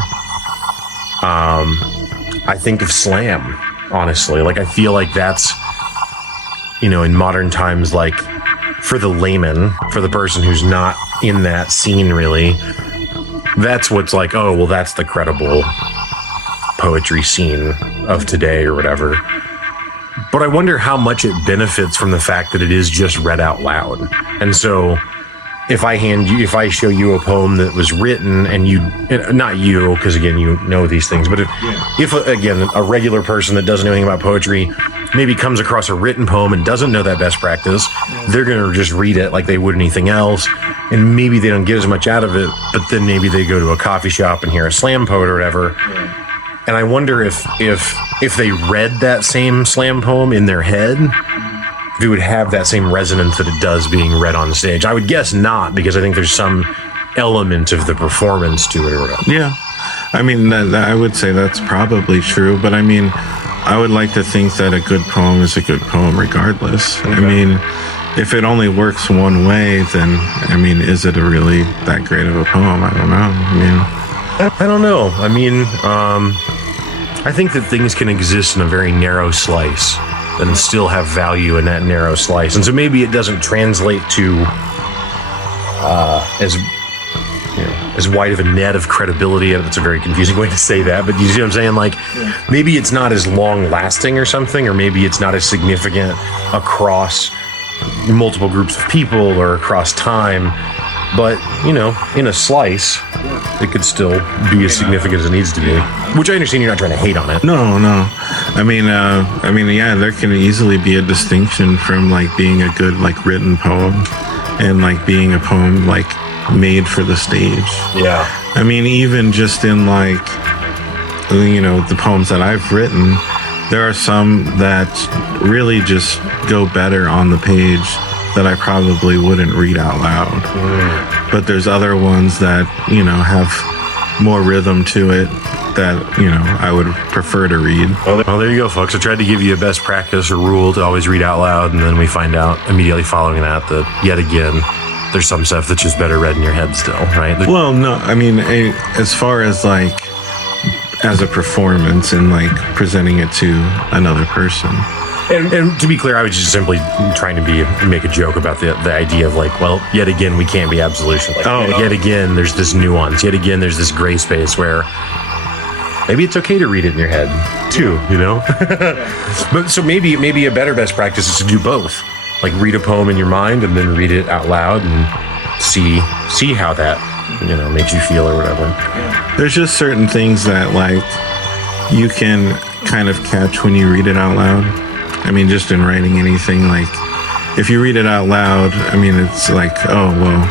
I think of slam, honestly. Like, I feel like that's, in modern times, like, for the layman, for the person who's not in that scene really, that's what's like, oh, well, that's the credible poetry scene of today or whatever. But I wonder how much it benefits from the fact that it is just read out loud. And so if I show you a poem that was written and not you, because again, you know these things, but if again, a regular person that doesn't know anything about poetry maybe comes across a written poem and doesn't know that best practice, they're going to just read it like they would anything else. And maybe they don't get as much out of it, but then maybe they go to a coffee shop and hear a slam poet or whatever. And I wonder if they read that same slam poem in their head, if it would have that same resonance that it does being read on stage. I would guess not, because I think there's some element of the performance to it or whatever. Yeah. I mean, I would say that's probably true, but I mean, I would like to think that a good poem is a good poem regardless. Okay. I mean, if it only works one way, then, I mean, is it really that great of a poem? I don't know. I don't know. I mean, I think that things can exist in a very narrow slice and still have value in that narrow slice. And so maybe it doesn't translate to as wide of a net of credibility. That's a very confusing way to say that, but you see what I'm saying? Like, maybe it's not as long lasting or something, or maybe it's not as significant across multiple groups of people or across time. But, in a slice, it could still be as significant as it needs to be. Which I understand you're not trying to hate on it. No. I mean, yeah, there can easily be a distinction from, like, being a good, like, written poem and, like, being a poem, like, made for the stage. Yeah. I mean, even just in, like, the poems that I've written, there are some that really just go better on the page that I probably wouldn't read out loud. But there's other ones that, have more rhythm to it that, I would prefer to read. Well, there you go, folks. I tried to give you a best practice or rule to always read out loud, and then we find out immediately following that yet again, there's some stuff that's just better read in your head still, right? Well, no, I mean, as far as, like, as a performance and, like, presenting it to another person. And to be clear, I was just simply trying to make a joke about the idea of, like, well, yet again, we can't be absolution. Like, yet again, there's this nuance. Yet again, there's this gray space where maybe it's okay to read it in your head too, But so maybe a better best practice is to do both. Like, read a poem in your mind and then read it out loud and see how that, makes you feel or whatever. There's just certain things that, like, you can kind of catch when you read it out loud. I mean, just in writing anything, like, if you read it out loud, I mean, it's like, oh, well,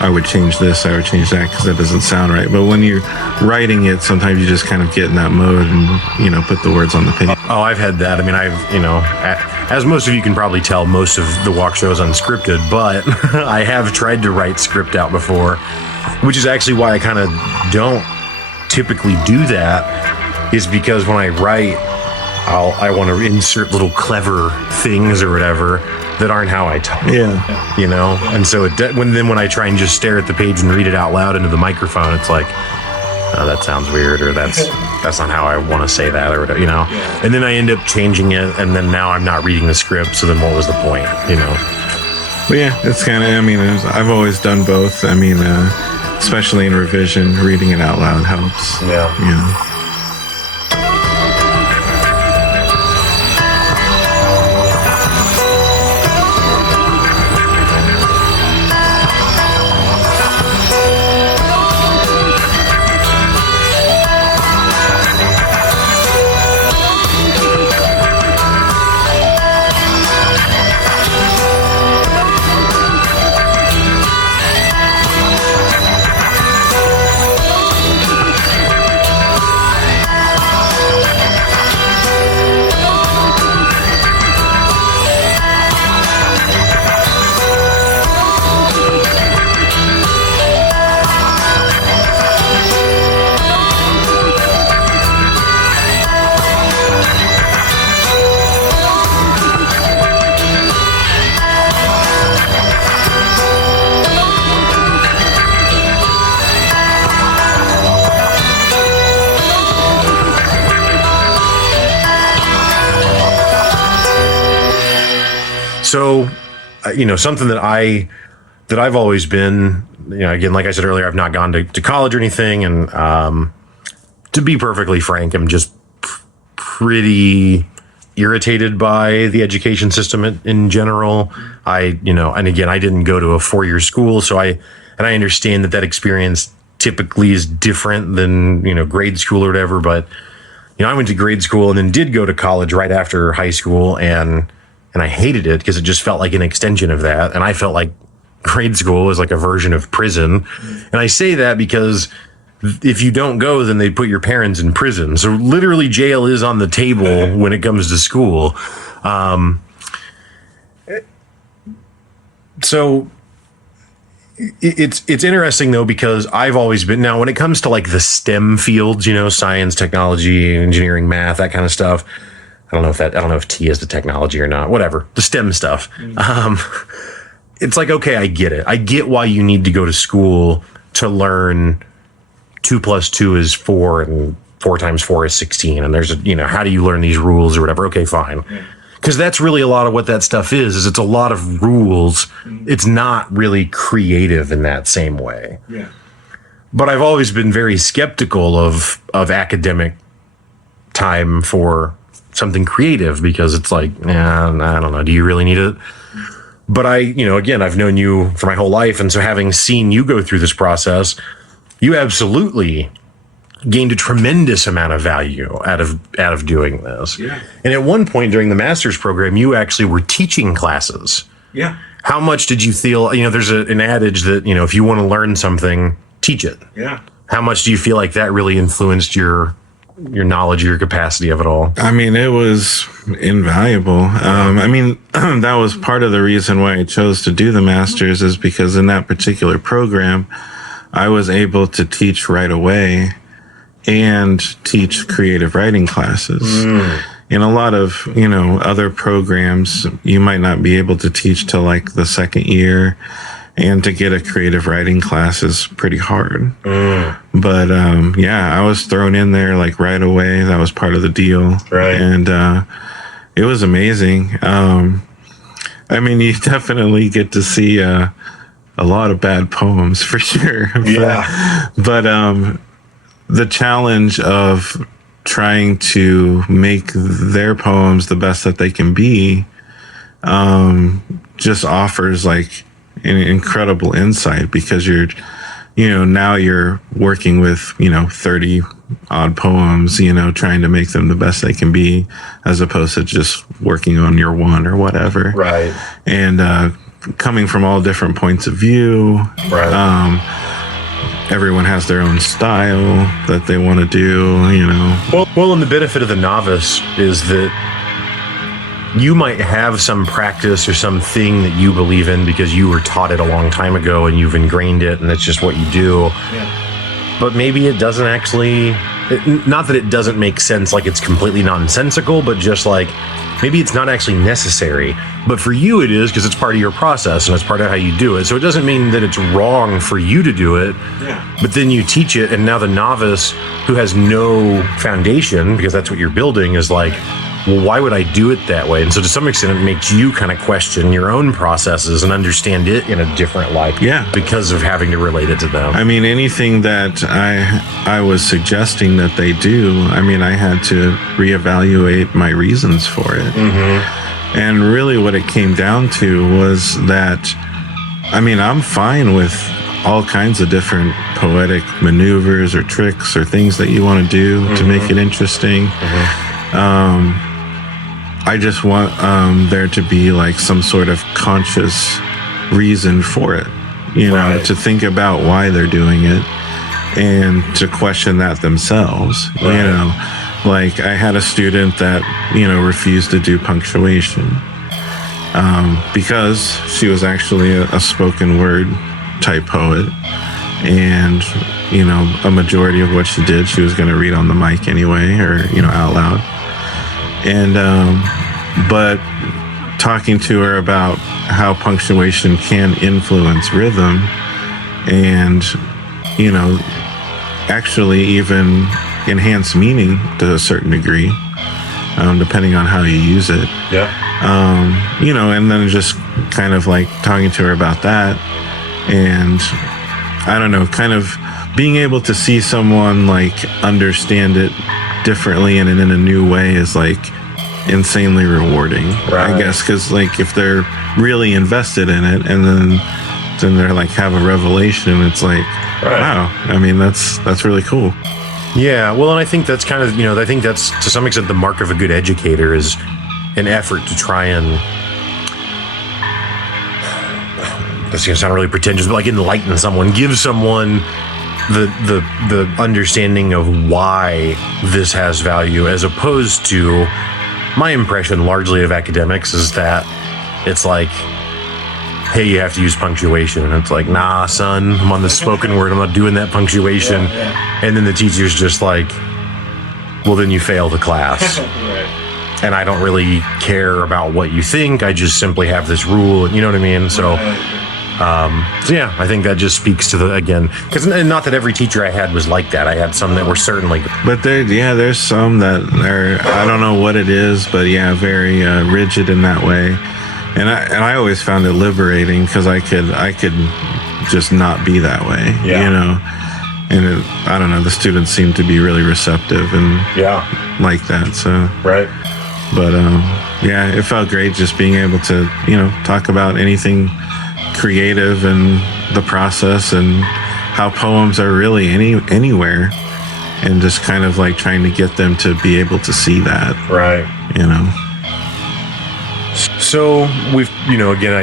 I would change this, I would change that, because that doesn't sound right. But when you're writing it, sometimes you just kind of get in that mode and, put the words on the page. Oh, I've had that. I mean, as most of you can probably tell, most of the walk show is unscripted, but I have tried to write script out before, which is actually why I kind of don't typically do that, is because when I write, I want to insert little clever things or whatever that aren't how I talk. Yeah. And so when I try and just stare at the page and read it out loud into the microphone, it's like, oh, that sounds weird, or that's not how I want to say that, or whatever, And then I end up changing it, and then now I'm not reading the script. So then, what was the point, But yeah, it's kind of. I mean, I've always done both. I mean, especially in revision, reading it out loud helps. Yeah. So, something that I've always been, again, like I said earlier, I've not gone to college or anything. And to be perfectly frank, I'm just pretty irritated by the education system in general. And again, I didn't go to a 4-year school, so I understand that experience typically is different than, grade school or whatever. But, I went to grade school and then did go to college right after high school, and I hated it because it just felt like an extension of that. And I felt like grade school was like a version of prison. And I say that because if you don't go, then they put your parents in prison. So literally jail is on the table when it comes to school. So it's interesting though, because I've always been, now when it comes to like the STEM fields, science, technology, engineering, math, that kind of stuff. I don't know if T is the technology or not, whatever, the STEM stuff. It's like, okay, I get it. I get why you need to go to school to learn 2 + 2 is 4 and 4 × 4 is 16. And there's how do you learn these rules or whatever? Okay, fine. Because that's really a lot of what that stuff is it's a lot of rules. It's not really creative in that same way. Yeah. But I've always been very skeptical of academic time for something creative, because it's like, I don't know. Do you really need it? But again, I've known you for my whole life. And so having seen you go through this process, you absolutely gained a tremendous amount of value out of doing this. Yeah. And at one point during the master's program, you actually were teaching classes. Yeah. How much did you feel, there's an adage that, if you want to learn something, teach it. Yeah. How much do you feel like that really influenced your knowledge, your capacity of it all? I mean, it was invaluable. That was part of the reason why I chose to do the master's, is because in that particular program, I was able to teach right away and teach creative writing classes. In a lot of, other programs, you might not be able to teach till like the second year, and to get a creative writing class is pretty hard. But I was thrown in there like right away. That was part of the deal. Right. And it was amazing. You definitely get to see a lot of bad poems for sure. Yeah. But the challenge of trying to make their poems the best that they can be just offers like an incredible insight, because now you're working with 30 odd poems, trying to make them the best they can be, as opposed to just working on your one or whatever. Right. And coming from all different points of view. Right. Everyone has their own style that they want to do, Well, and the benefit of the novice is that you might have some practice or something that you believe in because you were taught it a long time ago and you've ingrained it and that's just what you do. Yeah. But maybe it doesn't actually, not that it doesn't make sense, like it's completely nonsensical, but just like maybe it's not actually necessary. But for you it is, because it's part of your process and it's part of how you do it. So it doesn't mean that it's wrong for you to do it. Yeah. But then you teach it, and now the novice who has no foundation, because that's what you're building, is like, well, why would I do it that way? And so to some extent, it makes you kind of question your own processes and understand it in a different light. Yeah. Because of having to relate it to them. Anything that I was suggesting that they do, I had to reevaluate my reasons for it. Mm-hmm. And really what it came down to was that, I'm fine with all kinds of different poetic maneuvers or tricks or things that you want to do to make it interesting. Mm-hmm. I just want there to be like some sort of conscious reason for it, Right. to think about why they're doing it and to question that themselves. Right. Like I had a student that, refused to do punctuation because she was actually a spoken word type poet. And, a majority of what she did, she was going to read on the mic anyway, or, out loud. And, but talking to her about how punctuation can influence rhythm and, actually even enhance meaning to a certain degree, depending on how you use it. Yeah. And then just kind of like talking to her about that, and I don't know, kind of being able to see someone like understand it differently and in a new way is like insanely rewarding, I guess, because like if they're really invested in it and then they're like have a revelation, it's like, wow, I mean, that's really cool. Yeah, well, and I think that's kind of, I think that's to some extent the mark of a good educator is an effort to try and, this is going to sound really pretentious, but like enlighten someone, give someone the understanding of why this has value, as opposed to my impression largely of academics is that it's like, hey, you have to use punctuation. And it's like, nah, son, I'm on the spoken word. I'm not doing that punctuation. And then the teacher's just like, well, then you fail the class. And I don't really care about what you think. I just simply have this rule. You know what I mean? So yeah, I think that just speaks to again, because not that every teacher I had was like that. I had some that were certainly. But there's some that are, I don't know what it is, but yeah, very rigid in that way. And I always found it liberating because I could just not be that way, And I don't know, the students seem to be really receptive and like that. So but yeah, it felt great just being able to talk about anything creative and the process and how poems are really anywhere, and just kind of like trying to get them to be able to see that, So we've, again,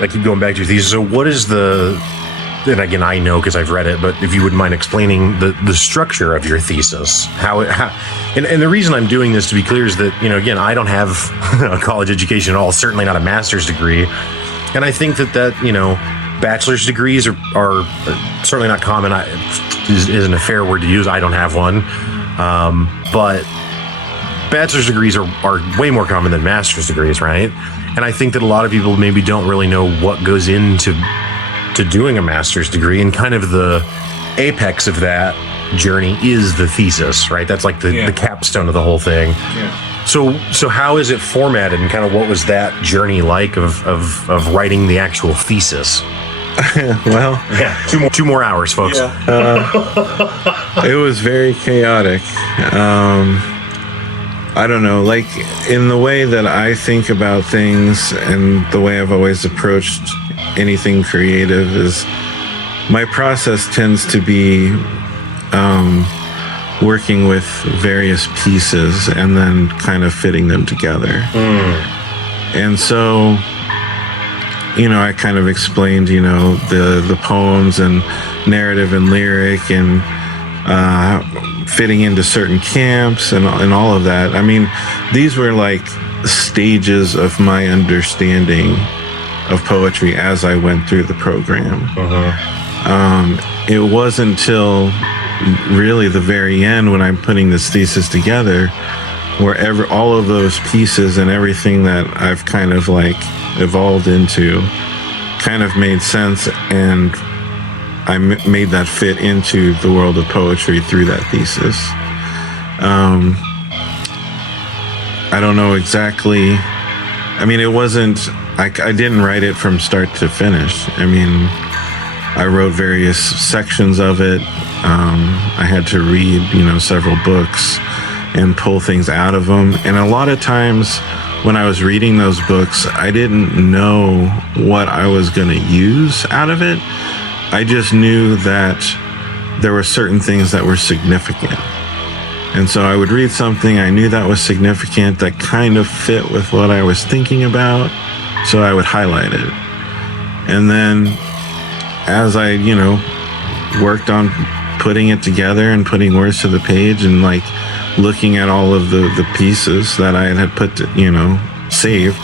I keep going back to your thesis. So what is and again, I know because I've read it, but if you wouldn't mind explaining the structure of your thesis, and the reason I'm doing this, to be clear, is that, again, I don't have a college education at all, certainly not a master's degree. And I think that bachelor's degrees are certainly not common. Isn't a fair word to use. I don't have one. But bachelor's degrees are way more common than master's degrees, right? And I think that a lot of people maybe don't really know what goes into doing a master's degree, and kind of the apex of that journey is the thesis, right? That's like the capstone of the whole thing. Yeah. So how is it formatted, and kind of what was that journey like of writing the actual thesis? Well, two more hours, folks. It was very chaotic. I don't know, like in the way that I think about things and the way I've always approached anything creative is my process tends to be working with various pieces and then kind of fitting them together. And so, I kind of explained, the poems and narrative and lyric and fitting into certain camps and all of that. I mean, these were like stages of my understanding of poetry as I went through the program. It wasn't till really the very end, when I'm putting this thesis together, where all of those pieces and everything that I've kind of like evolved into kind of made sense, and I made that fit into the world of poetry through that thesis. I don't know exactly. I mean, it wasn't, I didn't write it from start to finish. I mean, I wrote various sections of it. I had to read, several books and pull things out of them. And a lot of times when I was reading those books, I didn't know what I was going to use out of it. I just knew that there were certain things that were significant. And so I would read something I knew that was significant, that kind of fit with what I was thinking about, so I would highlight it. And then as I, worked on putting it together and putting words to the page and like looking at all of the pieces that I had put, saved,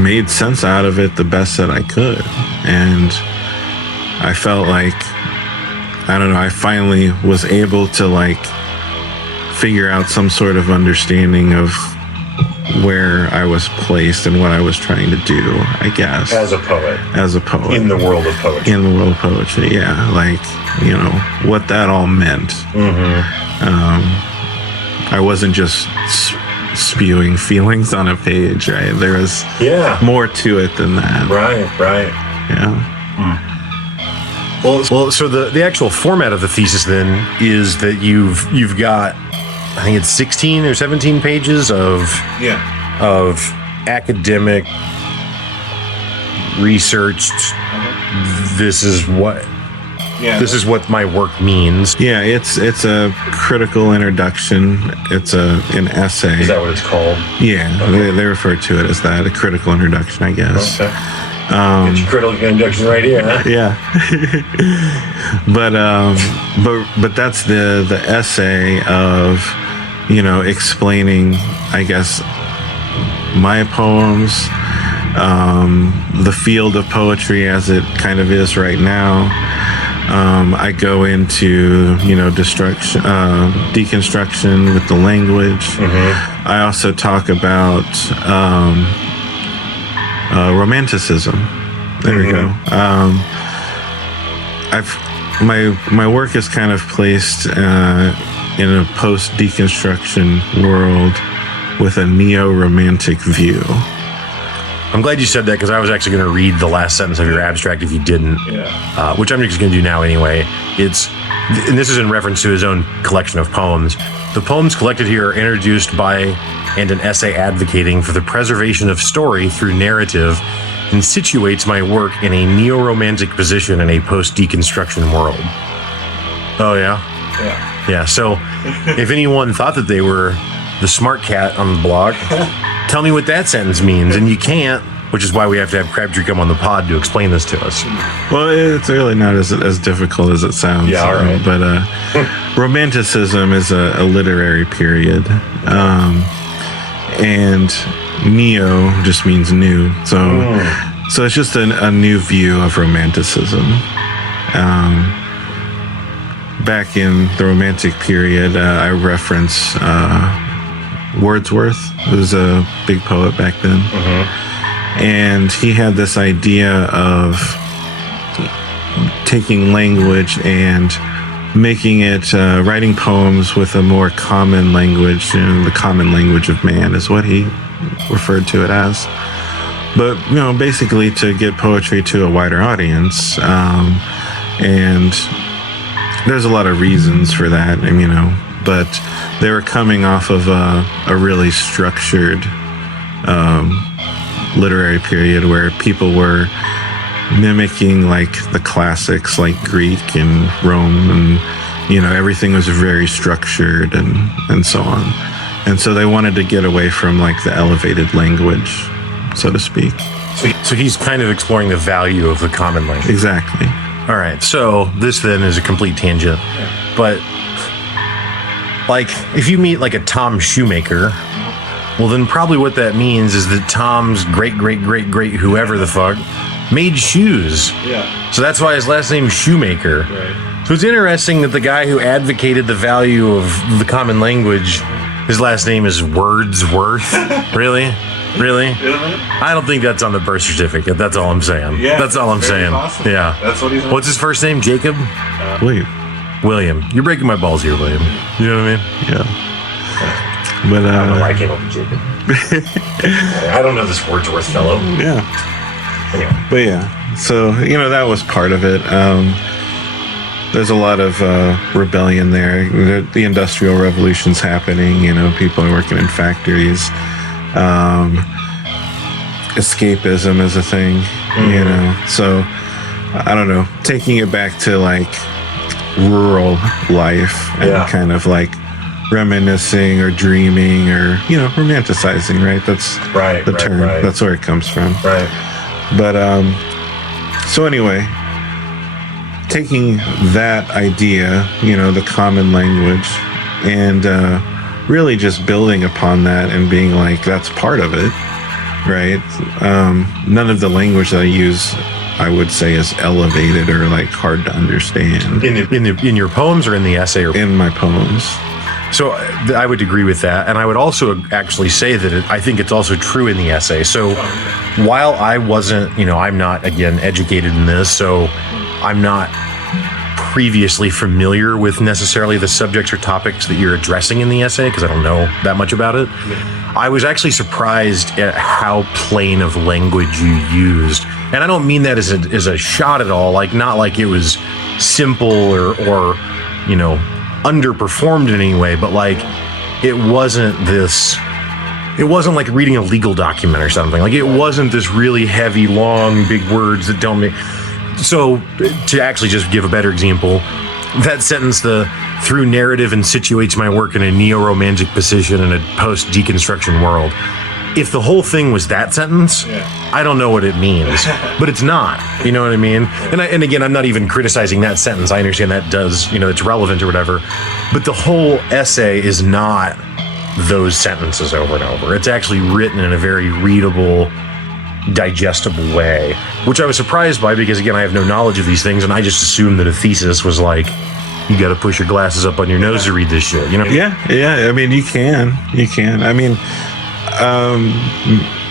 made sense out of it the best that I could. And I felt like, I don't know, I finally was able to like figure out some sort of understanding of where I was placed and what I was trying to do, I guess. As a poet. In the world of poetry. In the world of poetry, yeah. Like, what that all meant. I wasn't just spewing feelings on a page, right? There was more to it than that. Right. Yeah. Well, so the actual format of the thesis then is that you've got I think it's 16 or 17 pages of academic researched. This is what my work means. Yeah, it's a critical introduction. It's an essay. Is that what it's called? Yeah, okay. They refer to it as that, a critical introduction, I guess. Okay. Get your critical introduction right here, huh? Yeah. but that's the essay of, explaining, I guess, my poems, the field of poetry as it kind of is right now. I go into, deconstruction with the language. Mm-hmm. I also talk about romanticism. There we go. My work is kind of placed in a post-deconstruction world with a neo-romantic view. I'm glad you said that, because I was actually going to read the last sentence of your abstract if you didn't, which I'm just going to do now anyway. And this is in reference to his own collection of poems. The poems collected here are introduced by and an essay advocating for the preservation of story through narrative, and situates my work in a neo-romantic position in a post-deconstruction world. Oh, yeah? Yeah, so if anyone thought that they were the smart cat on the block, tell me what that sentence means, and you can't, which is why we have to have Crabtree come on the pod to explain this to us. Well, it's really not as difficult as it sounds. Yeah, all right. But Romanticism is a literary period, and neo just means new. So it's just a new view of Romanticism. Back in the Romantic period, I reference Wordsworth, who was a big poet back then. Mm-hmm. And he had this idea of taking language and making it, writing poems with a more common language, the common language of man is what he referred to it as. But, basically to get poetry to a wider audience. And there's a lot of reasons for that, but they were coming off of a really structured literary period where people were mimicking like the classics like Greek and Rome, and everything was very structured and so on. And so they wanted to get away from like the elevated language, so to speak. So he's kind of exploring the value of the common language. Exactly. All right, so this then is a complete tangent, but like if you meet like a Tom Shoemaker, well then probably what that means is that Tom's great whoever the fuck made shoes. Yeah. So that's why his last name is Shoemaker. Right. So it's interesting that the guy who advocated the value of the common language, his last name is Wordsworth. Really? I don't think that's on the birth certificate. That's all I'm saying. Yeah, that's all I'm saying. Possible. Yeah. That's what he's. What's his first name? Jacob? William. You're breaking my balls here, William. You know what I mean? Yeah. But I don't know why I came up with Jacob. I don't know this Wordsworth fellow. Yeah. Anyway. But yeah. So, that was part of it. There's a lot of rebellion there. The Industrial Revolution's happening. People are working in factories. Escapism is a thing, so I don't know, taking it back to like rural life and kind of like reminiscing or dreaming or romanticizing, right? That's the term. Right. That's where it comes from. Right. But so anyway, taking that idea, the common language, and really just building upon that and being like, that's part of it, right? None of the language that I use, I would say, is elevated or like hard to understand. In your poems or in the essay? Or in my poems. So I would agree with that. And I would also actually say that I think it's also true in the essay. So while I wasn't, I'm not, again, educated in this, so I'm not previously familiar with necessarily the subjects or topics that you're addressing in the essay, because I don't know that much about it. I was actually surprised at how plain of language you used. And I don't mean that as a shot at all, like not like it was simple or underperformed in any way, but like it wasn't like reading a legal document or something. Like, it wasn't this really heavy, long, big words that don't make. So to actually just give a better example, that sentence, through narrative and situates my work in a neo-romantic position in a post-deconstruction world. If the whole thing was that sentence, I don't know what it means, but it's not. You know what I mean? And again, I'm not even criticizing that sentence. I understand that does, it's relevant or whatever. But the whole essay is not those sentences over and over. It's actually written in a very readable, digestible way, which I was surprised by because, again, I have no knowledge of these things, and I just assumed that a thesis was like, you got to push your glasses up on your nose to read this shit, Yeah. I mean, you can. I mean,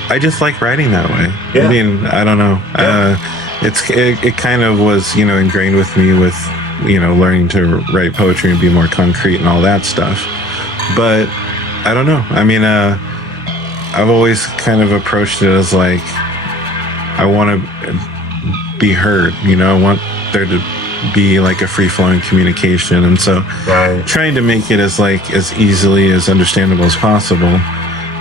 I just like writing that way. Yeah. I mean, I don't know. It kind of was, ingrained with me with, learning to write poetry and be more concrete and all that stuff. But I don't know. I mean, I've always kind of approached it as like, I want to be heard, I want there to be like a free-flowing communication. And so trying to make it as easily as understandable as possible,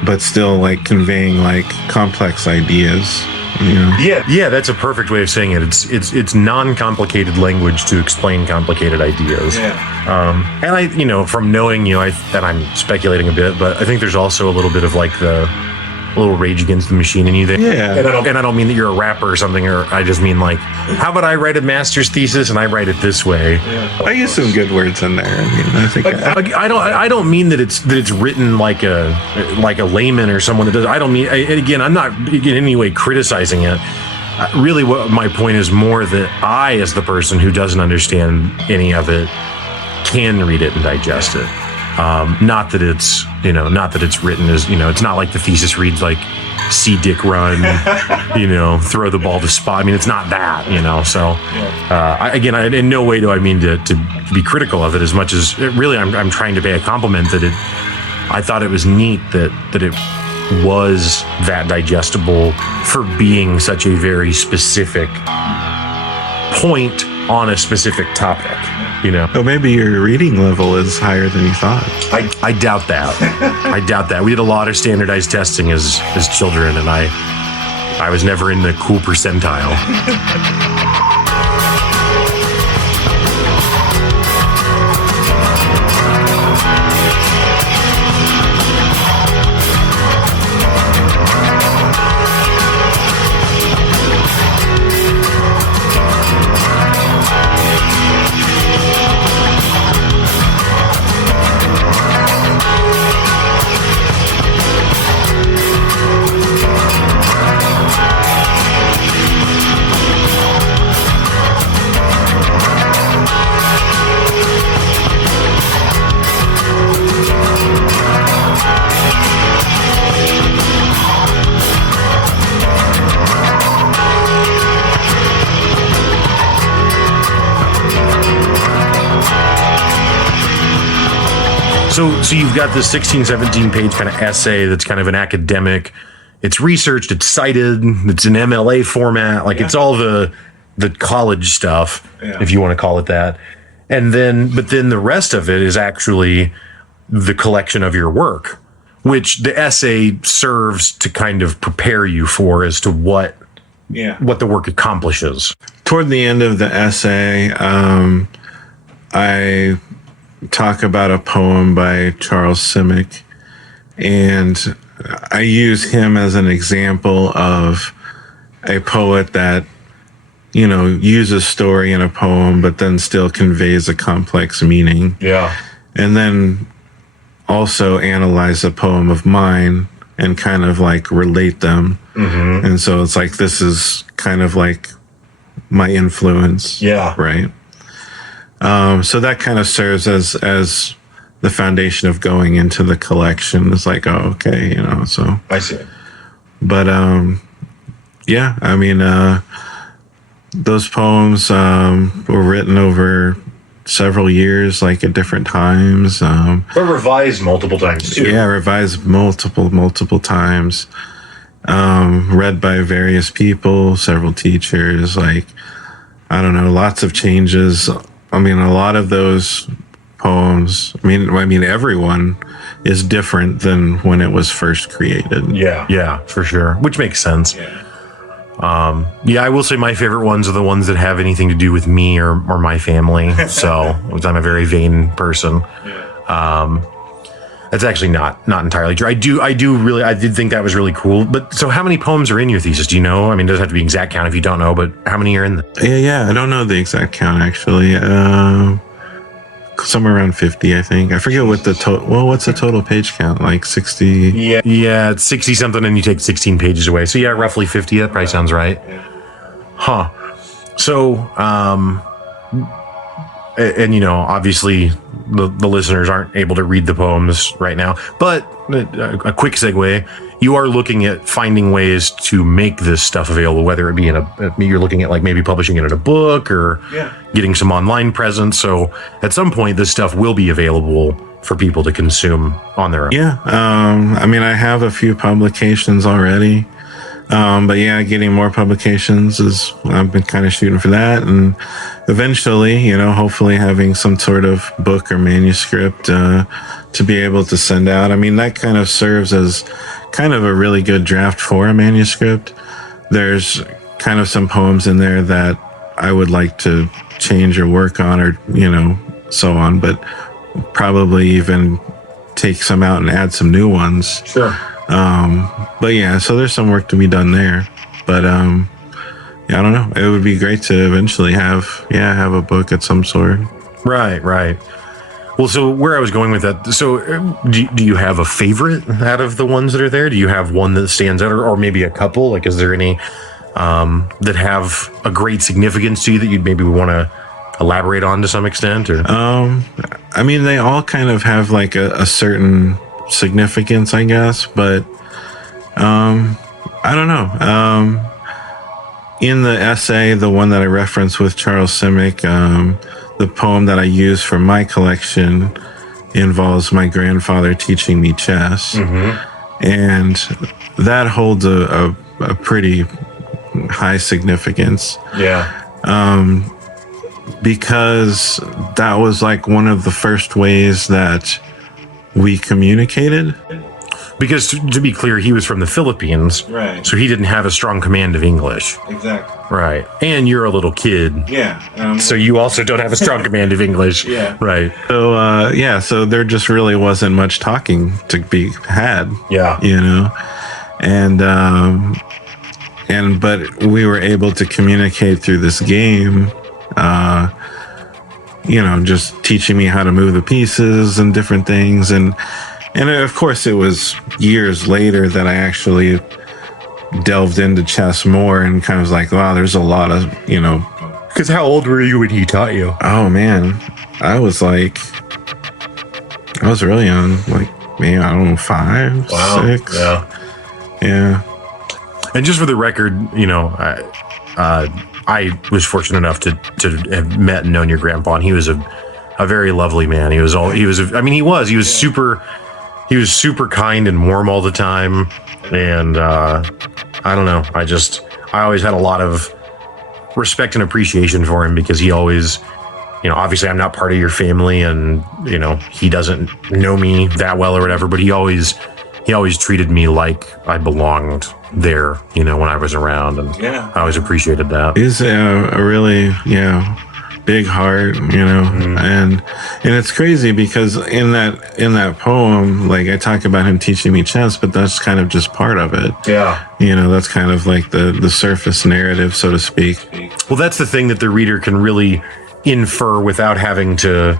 but still like conveying like complex ideas. Yeah, that's a perfect way of saying it. It's non-complicated language to explain complicated ideas. And I, from knowing you, that I'm speculating a bit, but I think there's also a little bit of like the little Rage Against the Machine in you there. Yeah. And I don't mean that you're a rapper or something, or I just mean like, how about I write a master's thesis and I write it this way? I use some good words in there. I mean, I think I don't mean that it's written like a layman or someone that does. I don't mean, and again, I'm not in any way criticizing it. Really, what my point is more that I, as the person who doesn't understand any of it, can read it and digest it. Not that it's written as, it's not like the thesis reads like, see Dick run, throw the ball to spot. I mean, it's not that, so I in no way do I mean to be critical of it as much as really I'm trying to pay a compliment that I thought it was neat that it was that digestible for being such a very specific point on a specific topic. Oh, maybe your reading level is higher than you thought. I doubt that. I doubt that. We did a lot of standardized testing as children, and I was never in the cool percentile. So you've got this 16, 17 page kind of essay that's kind of an academic. It's researched, it's cited, it's an MLA format. Like it's all the college stuff, if you want to call it that. But then the rest of it is actually the collection of your work, which the essay serves to kind of prepare you for as to what the work accomplishes. Toward the end of the essay, I talk about a poem by Charles Simic, and I use him as an example of a poet that, uses story in a poem, but then still conveys a complex meaning. Yeah. And then also analyze a poem of mine and kind of like relate them. Mm-hmm. And so it's like, this is kind of like my influence. Yeah. Right. So that kind of serves as the foundation of going into the collection. It's like, oh, okay, so. I see. But, yeah, I mean, those poems were written over several years, like at different times. But revised multiple times, too. Yeah, revised multiple times. Read by various people, several teachers, like, I don't know, lots of changes. I mean, a lot of those poems. I mean, everyone is different than when it was first created. Yeah, for sure. Which makes sense. Yeah, I will say my favorite ones are the ones that have anything to do with me or my family. So, I'm a very vain person. That's actually not entirely true. I did think that was really cool. But so how many poems are in your thesis? Do you know? I mean, it doesn't have to be exact count if you don't know, but how many are in the... Yeah, I don't know the exact count, actually. Somewhere around 50, I think. I forget what the total... Well, what's the total page count? Like 60? Yeah, it's 60 something and you take 16 pages away. So yeah, roughly 50. That probably sounds right. Huh. So, and obviously the listeners aren't able to read the poems right now, but a quick segue, you are looking at finding ways to make this stuff available, whether it be you're looking at like maybe publishing it in a book or getting some online presence. So at some point this stuff will be available for people to consume on their own. Yeah. I mean, I have a few publications already. But yeah, getting more publications I've been kind of shooting for that. And eventually, hopefully having some sort of book or manuscript, to be able to send out. I mean, that kind of serves as kind of a really good draft for a manuscript. There's kind of some poems in there that I would like to change or work on or, so on, but probably even take some out and add some new ones. Sure. But yeah, so there's some work to be done there, but, yeah, I don't know. It would be great to eventually have a book of some sort. Right. Well, so where I was going with that, so do you have a favorite out of the ones that are there? Do you have one that stands out or maybe a couple? Like, is there any, that have a great significance to you that you'd maybe want to elaborate on to some extent or? I mean, they all kind of have like a certain significance, I guess, but I don't know. In the essay, the one that I referenced with Charles Simic, the poem that I use for my collection involves my grandfather teaching me chess, and that holds a pretty high significance. Because that was like one of the first ways that we communicated. Because to be clear, he was from the Philippines, Right. so he didn't have a strong command of English. Exactly. Right. And you're a little kid. Yeah. So you also don't have a strong command of English. Yeah. Right. So, so there just really wasn't much talking to be had. Yeah. But we were able to communicate through this game, just teaching me how to move the pieces and different things. And of course, it was years later that I actually delved into chess more and kind of was like, wow, there's a lot of, Because how old were you when he taught you? Oh man, I was really young, like maybe, I don't know, 5, 6. Yeah. And just for the record, I was fortunate enough to have met and known your grandpa, and he was a very lovely man. He was super kind and warm all the time. And, I don't know. I always had a lot of respect and appreciation for him because he always, obviously I'm not part of your family and, he doesn't know me that well or whatever, but he always treated me like I belonged there, when I was around, and I always appreciated that. He's a really, big heart, and it's crazy because in that poem, like I talk about him teaching me chess, but that's kind of just part of it. Yeah. That's kind of like the surface narrative, so to speak. Well, that's the thing that the reader can really infer without having to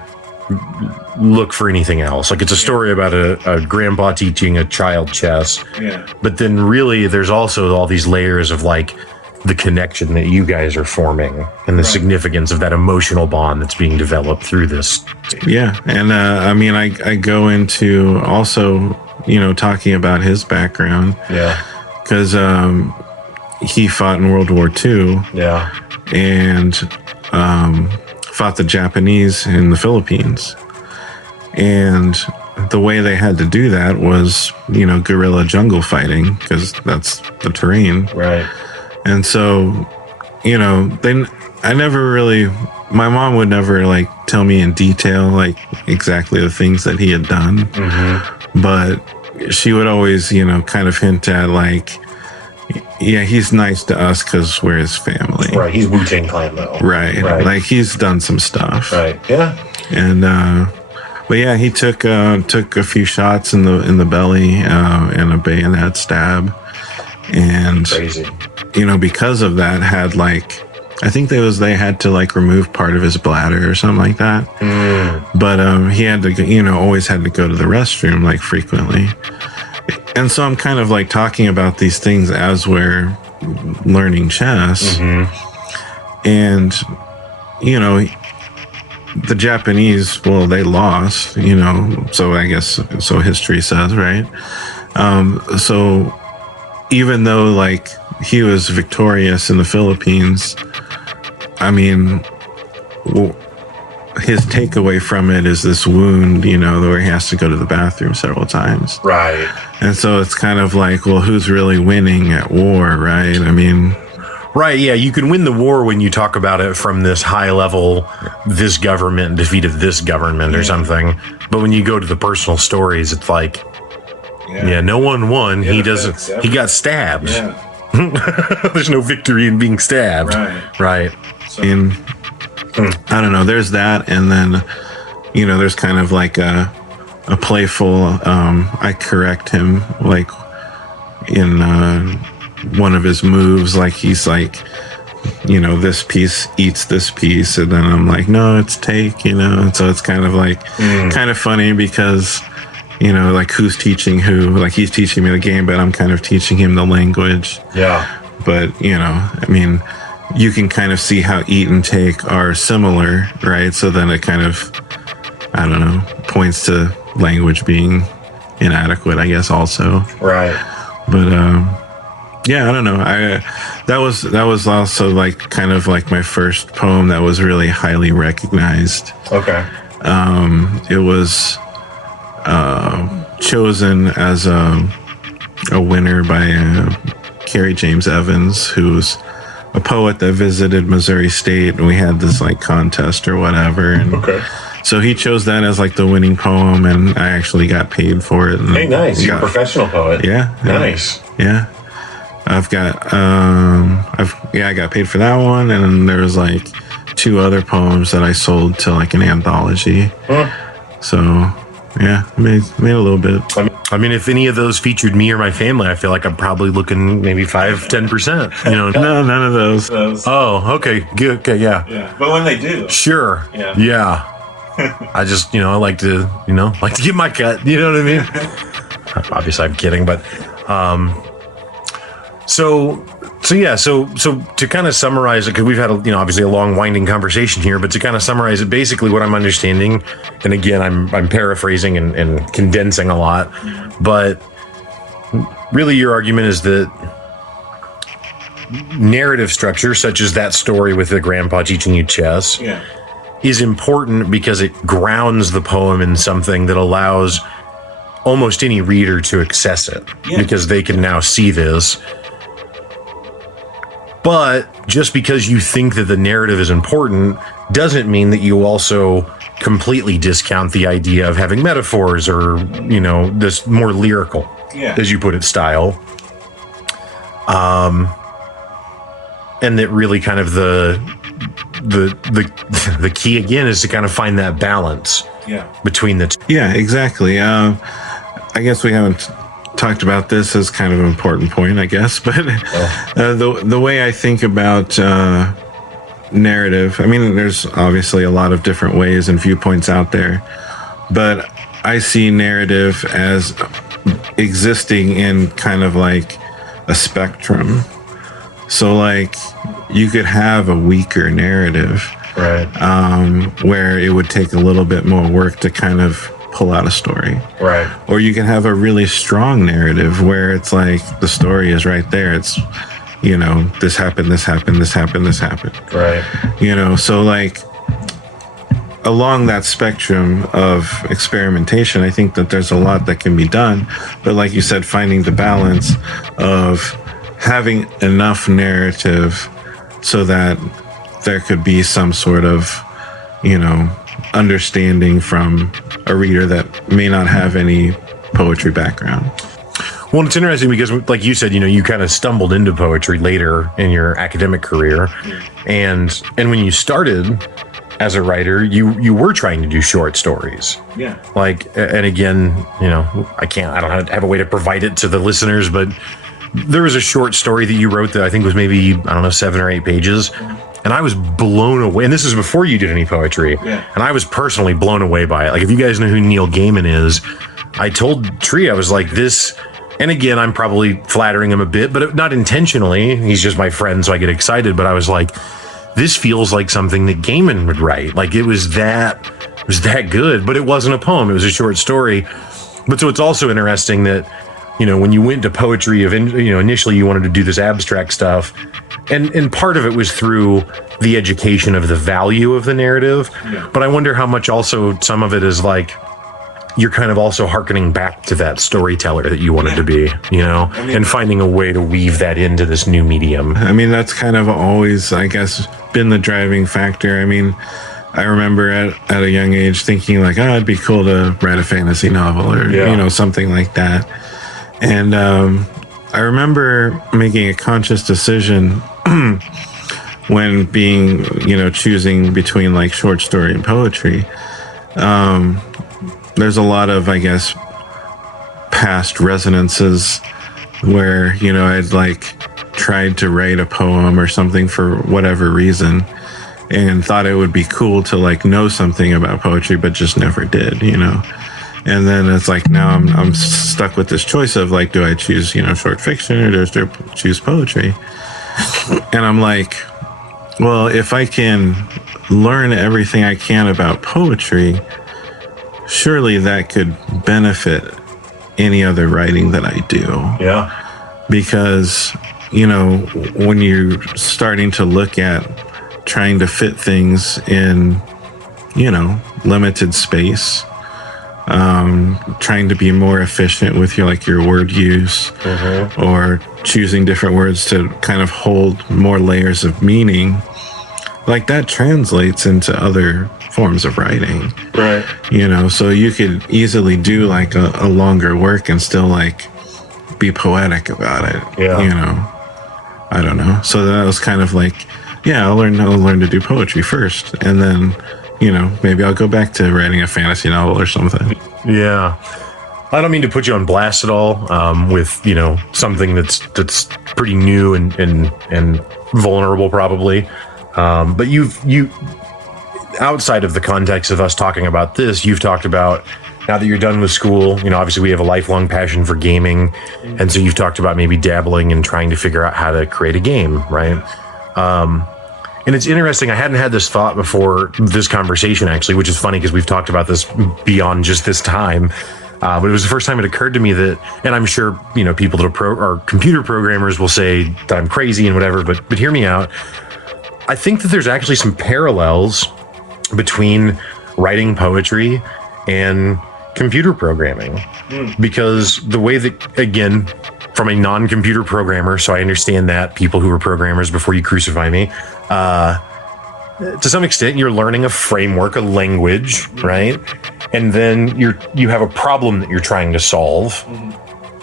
look for anything else. Like it's a story about a grandpa teaching a child chess. Yeah. But then really there's also all these layers of like the connection that you guys are forming and the significance of that emotional bond that's being developed through this. Yeah. And I go into also, talking about his background. Yeah. Because he fought in World War II. Yeah. And fought the Japanese in the Philippines. And the way they had to do that was, guerrilla jungle fighting, because that's the terrain. Right. And so, then I never really, my mom would never like tell me in detail like exactly the things that he had done, but she would always, kind of hint at like, yeah, he's nice to us because we're his family. Right. He's Wu-Tang Clan though. Right. Like he's done some stuff. Right. Yeah. And but yeah, he took a few shots in the belly and a bayonet stab, and Crazy. Because of that, had like, I think they had to like remove part of his bladder or something like that. But he had to, always had to go to the restroom like frequently. And so I'm kind of like talking about these things as we're learning chess. And, the Japanese, well, they lost, so I guess, so history says, right? So even though like he was victorious in the Philippines, I mean, his takeaway from it is this wound, where he has to go to the bathroom several times. Right. And so it's kind of like, well, who's really winning at war, right? I mean... Right, yeah, you can win the war when you talk about it from this high level, this government defeated this government or something. But when you go to the personal stories, it's like, no one won. He got stabbed. Yeah. There's no victory in being stabbed. Right. So, I don't know. There's that, and then there's kind of like a playful. I correct him like in one of his moves. Like he's like, this piece eats this piece, and then I'm like, no, it's take. And so it's kind of like kind of funny because like who's teaching who? Like he's teaching me the game, but I'm kind of teaching him the language. Yeah. But I mean, you can kind of see how eat and take are similar, right? So then it kind of, I don't know, points to language being inadequate, I guess, also. Right. But yeah, I don't know. That was also like kind of like my first poem that was really highly recognized. Okay. It was chosen as a winner by Carrie James Evans, who's a poet that visited Missouri State, and we had this like contest or whatever. And so he chose that as like the winning poem, and I actually got paid for it. And hey, nice! You're a professional poet. Yeah. Nice. Yeah. I've got I got paid for that one, and then there was like 2 other poems that I sold to like an anthology. So yeah, made a little bit. I mean, if any of those featured me or my family, I feel like I'm probably looking maybe 5-10%. No, none of those. Oh, okay, good. Okay, yeah. Yeah, but when they do, sure. Yeah. I just, I like to get my cut. You know what I mean? Obviously, I'm kidding, but so to kind of summarize it, because we've had obviously a long winding conversation here, but to kind of summarize it, basically what I'm understanding, and again I'm paraphrasing and condensing a lot, but really your argument is that narrative structure, such as that story with the grandpa teaching you chess, is important because it grounds the poem in something that allows almost any reader to access it, because they can now see this. But just because you think that the narrative is important doesn't mean that you also completely discount the idea of having metaphors or, this more lyrical, as you put it, style. And that really kind of the key again is to kind of find that balance between the two. Yeah, exactly. I guess we haven't talked about this as kind of an important point, I guess, but the way I think about narrative, I mean, there's obviously a lot of different ways and viewpoints out there, but I see narrative as existing in kind of like a spectrum. So like you could have a weaker narrative, right? Where it would take a little bit more work to kind of pull out a story, right? Or you can have a really strong narrative where it's like the story is right there. It's, this happened, this happened, this happened, this happened, right? So like along that spectrum of experimentation, I think that there's a lot that can be done, but like you said, finding the balance of having enough narrative so that there could be some sort of, understanding from a reader that may not have any poetry background. Well, it's interesting because, like you said, you kind of stumbled into poetry later in your academic career, and when you started as a writer, you were trying to do short stories. Yeah. And again, I don't have a way to provide it to the listeners, but there was a short story that you wrote that I think was maybe, 7 or 8 pages. And I was blown away. And this is before you did any poetry. Yeah. And I was personally blown away by it. Like, if you guys know who Neil Gaiman is, I told Tree, I was like, this, and again, I'm probably flattering him a bit, but not intentionally. He's just my friend, so I get excited. But I was like, this feels like something that Gaiman would write. Like, it was that good, but it wasn't a poem. It was a short story. But so it's also interesting that, when you went to poetry, initially you wanted to do this abstract stuff. And part of it was through the education of the value of the narrative. Yeah. But I wonder how much also some of it is like, you're kind of also hearkening back to that storyteller that you wanted to be, and finding a way to weave that into this new medium. I mean, that's kind of always, I guess, been the driving factor. I mean, I remember at a young age thinking like, it'd be cool to write a fantasy novel or, something like that. And I remember making a conscious decision when being, choosing between like short story and poetry. There's a lot of, I guess, past resonances where, I'd like tried to write a poem or something for whatever reason and thought it would be cool to like know something about poetry, but just never did, And then it's like, now I'm stuck with this choice of like, do I choose, short fiction or do I choose poetry? And I'm like, well, if I can learn everything I can about poetry, surely that could benefit any other writing that I do. Yeah. Because, when you're starting to look at trying to fit things in, limited space, trying to be more efficient with your word use, or choosing different words to kind of hold more layers of meaning, like that translates into other forms of writing. Right. So you could easily do like a longer work and still like be poetic about it. Yeah. I don't know. So that was kind of like, I'll learn to do poetry first, and then maybe I'll go back to writing a fantasy novel or something. Yeah. I don't mean to put you on blast at all, with, something that's pretty new and vulnerable probably. But you outside of the context of us talking about this, you've talked about, now that you're done with school, obviously we have a lifelong passion for gaming. And so you've talked about maybe dabbling and trying to figure out how to create a game, right? And it's interesting. I hadn't had this thought before this conversation, actually, which is funny because we've talked about this beyond just this time. But it was the first time it occurred to me that, and I'm sure, people that are computer programmers will say that I'm crazy and whatever, but hear me out. I think that there's actually some parallels between writing poetry and computer programming, because the way that, again, from a non-computer programmer, so I understand that, people who were programmers before you crucify me, to some extent, you're learning a framework, a language, right? And then you have a problem that you're trying to solve.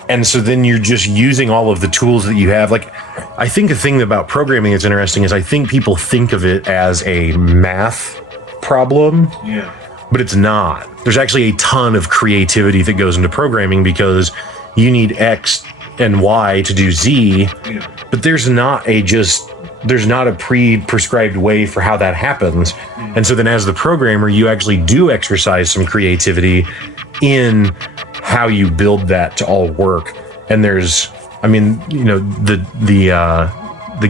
And so then you're just using all of the tools that you have. Like, I think the thing about programming that's interesting is I think people think of it as a math problem. Yeah. But it's not. There's actually a ton of creativity that goes into programming because you need X and Y to do Z. Yeah. But there's not a pre-prescribed way for how that happens. And so then as the programmer, you actually do exercise some creativity in how you build that to all work. And there's, the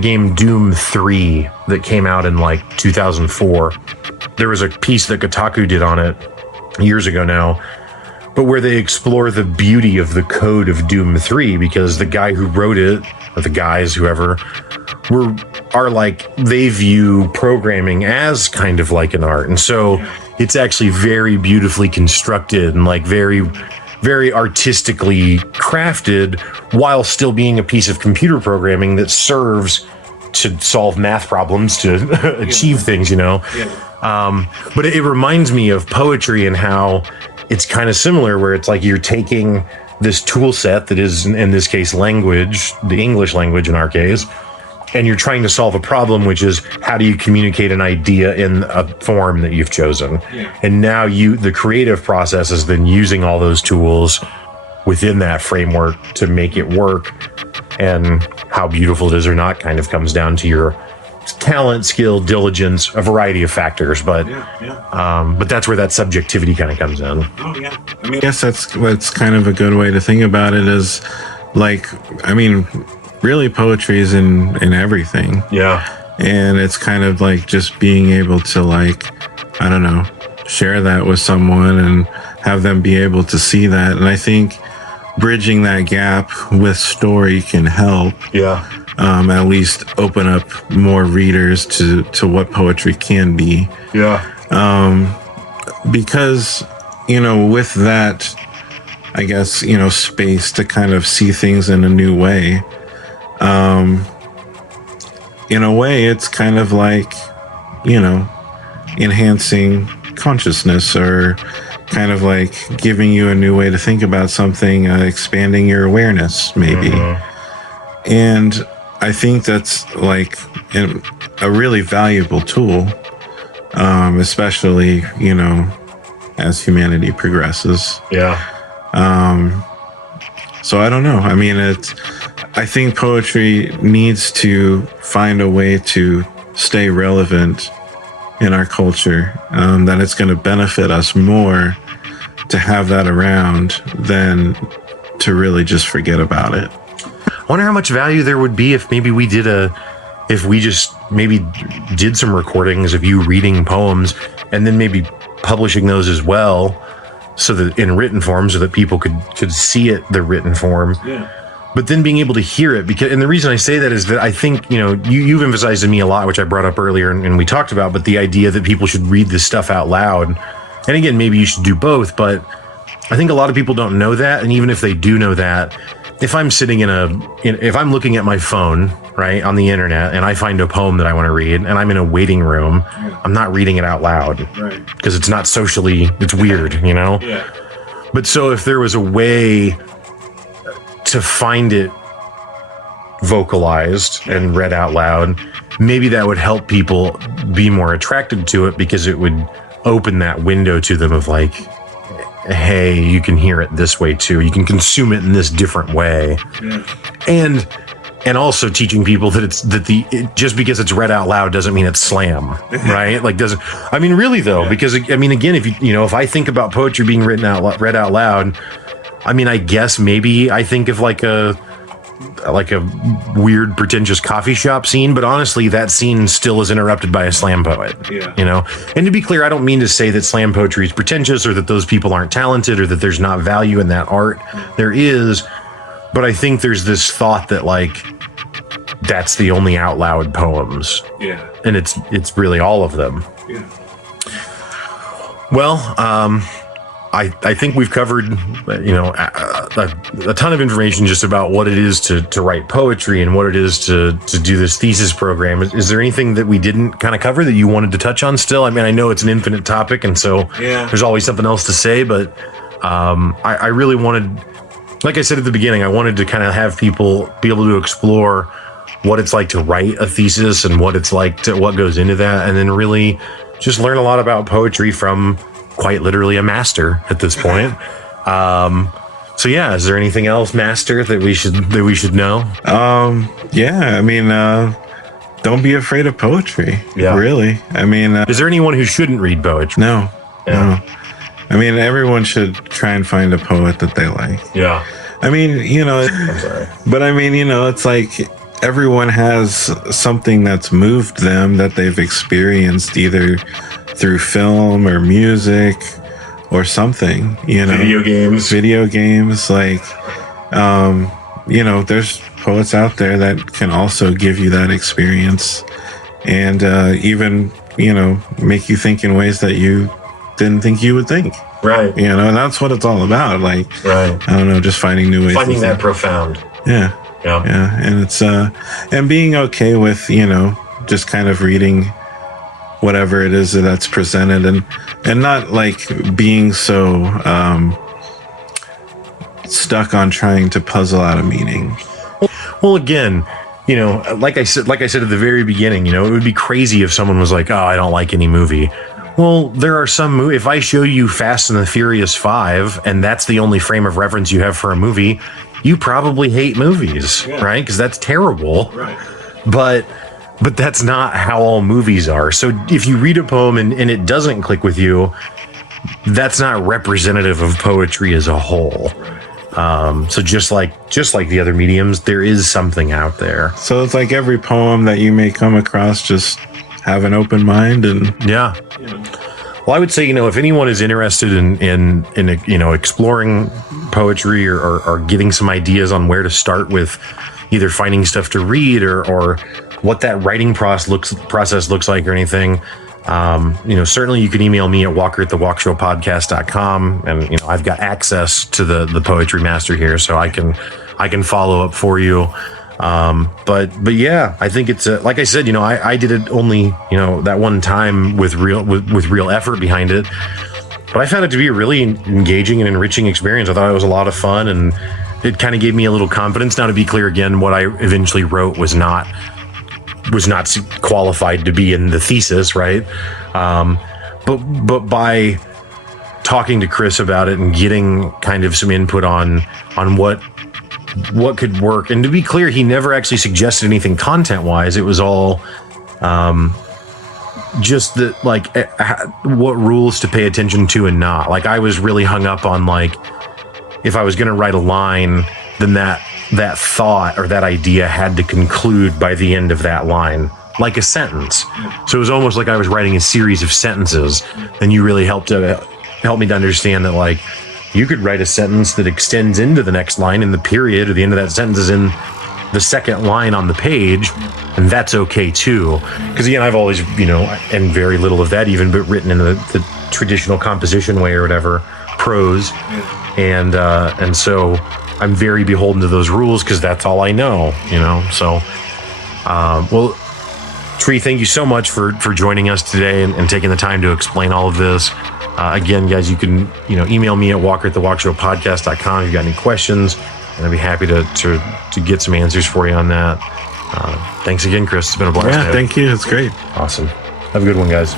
game Doom 3 that came out in like 2004, there was a piece that Kotaku did on it years ago now, but where they explore the beauty of the code of Doom 3, because the guy who wrote it, or the guys, whoever, are like, they view programming as kind of like an art. And so it's actually very beautifully constructed and like very, very artistically crafted, while still being a piece of computer programming that serves to solve math problems, to achieve things, but it reminds me of poetry and how it's kind of similar, where it's like you're taking this tool set that is, in this case, language, the English language in our case, and you're trying to solve a problem, which is how do you communicate an idea in a form that you've chosen? Yeah. And now the creative process is then using all those tools within that framework to make it work. And how beautiful it is or not kind of comes down to your talent, skill, diligence, a variety of factors. But but that's where that subjectivity kind of comes in. Oh yeah. I mean, I guess that's kind of a good way to think about it. Is like, I mean, really, poetry is in everything. Yeah. And it's kind of like just being able to, like, I don't know, share that with someone and have them be able to see that. And I think bridging that gap with story can help. Yeah. At least open up more readers to what poetry can be. Yeah. Because, with that, I guess, space to kind of see things in a new way. In a way, it's kind of like, enhancing consciousness, or kind of like giving you a new way to think about something, expanding your awareness, maybe. Mm-hmm. And I think that's like a really valuable tool, especially, as humanity progresses. Yeah. So I don't know. I mean, I think poetry needs to find a way to stay relevant in our culture, that it's going to benefit us more to have that around than to really just forget about it. I wonder how much value there would be if maybe we did some recordings of you reading poems and then maybe publishing those as well, so that in written form, so that people could see it, the written form. Yeah. But then being able to hear it, and the reason I say that is that I think, you've emphasized to me a lot, which I brought up earlier and we talked about, but the idea that people should read this stuff out loud. And again, maybe you should do both, but I think a lot of people don't know that. And even if they do know that, if I'm sitting if I'm looking at my phone, right, on the internet, and I find a poem that I want to read, and I'm in a waiting room, I'm not reading it out loud, right? Because it's not it's weird, Yeah. But so if there was a way to find it vocalized and read out loud, maybe that would help people be more attracted to it, because it would open that window to them of like, hey, you can hear it this way too. You can consume it in this different way. Yeah. And also teaching people that just because it's read out loud doesn't mean it's slam, right? Like really though, because again, if I think about poetry being read out loud, I guess maybe I think of like a weird pretentious coffee shop scene, but honestly that scene still is interrupted by a slam poet. Yeah. And to be clear, I don't mean to say that slam poetry is pretentious or that those people aren't talented or that there's not value in that art. There is, but I think there's this thought that like that's the only out loud poems. Yeah. And it's really all of them. Yeah. Well, I think we've covered, a ton of information just about what it is to write poetry and what it is to do this thesis program. Is there anything that we didn't kind of cover that you wanted to touch on still? I know it's an infinite topic, and so there's always something else to say, but I really wanted, like I said at the beginning, I wanted to kind of have people be able to explore what it's like to write a thesis and what it's like what goes into that, and then really just learn a lot about poetry from quite literally a master at this point. So yeah, is there anything else, master, that we should know? Don't be afraid of poetry. Yeah. Really. Is there anyone who shouldn't read poetry? No. Yeah. No. Everyone should try and find a poet that they like. Yeah. I'm sorry. But it's like everyone has something that's moved them, that they've experienced either through film or music or something, video games, like, there's poets out there that can also give you that experience and even, make you think in ways that you didn't think you would think. Right. And that's what it's all about. Like, right. I don't know, just finding new ways. Finding that profound. Yeah. Yeah, and it's and being okay with, just kind of reading whatever it is that's presented, and not like being so stuck on trying to puzzle out a meaning. Well, again, like I said at the very beginning, it would be crazy if someone was like, "Oh, I don't like any movie." Well, there are some movies. If I show you Fast and the Furious 5, and that's the only frame of reference you have for a movie, you probably hate movies, right? Because that's terrible. Right. But that's not how all movies are. So if you read a poem and it doesn't click with you, that's not representative of poetry as a whole. So just like the other mediums, there is something out there. So it's like every poem that you may come across, just have an open mind and yeah. Well, I would say, if anyone is interested in exploring poetry or getting some ideas on where to start with either finding stuff to read or what that writing process looks like or anything, certainly you can email me at walker@thewalkshowpodcast.com, and I've got access to the Poetry Master here, so I can follow up for you. But yeah, I think it's like I said, I did it only that one time with real effort behind it, but I found it to be a really engaging and enriching experience. I thought it was a lot of fun, and it kind of gave me a little confidence. Now, to be clear, again, what I eventually wrote was not qualified to be in the thesis, right? But by talking to Chris about it and getting kind of some input on what could work, and to be clear, he never actually suggested anything content-wise. It was all just that, like, what rules to pay attention to and not. Like, I was really hung up on, like, if I was going to write a line, then that thought or that idea had to conclude by the end of that line, like a sentence. So it was almost like I was writing a series of sentences, and you really helped me to understand that, like, you could write a sentence that extends into the next line, and the period or the end of that sentence is in the second line on the page, and that's okay too. Because again, I've always, and very little of that even, but written in the traditional composition way or whatever, prose, and so I'm very beholden to those rules because that's all I know, So, well, Tree, thank you so much for joining us today and taking the time to explain all of this. Again, guys, you can email me at walker@thewalkshowpodcast.com if you've got any questions, and I'd be happy to get some answers for you on that. Thanks again, Chris. It's been a blast. Yeah, thank you. It's great. Awesome. Have a good one, guys.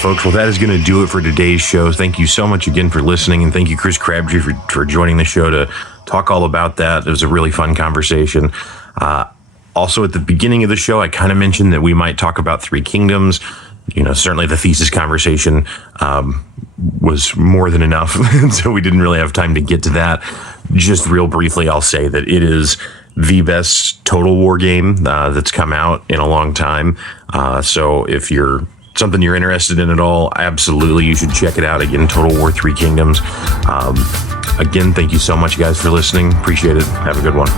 Folks, well, that is going to do it for today's show. Thank you so much again for listening, and thank you, Chris Crabtree, for joining the show to talk all about that. It was a really fun conversation. Also, at the beginning of the show, I kind of mentioned that we might talk about Three Kingdoms. Certainly the thesis conversation was more than enough, so we didn't really have time to get to that. Just real briefly, I'll say that it is the best Total War game that's come out in a long time. So if you're something you're interested in at all, absolutely, you should check it out. Again, Total War Three Kingdoms. Again, thank you so much, guys, for listening. Appreciate it. Have a good one.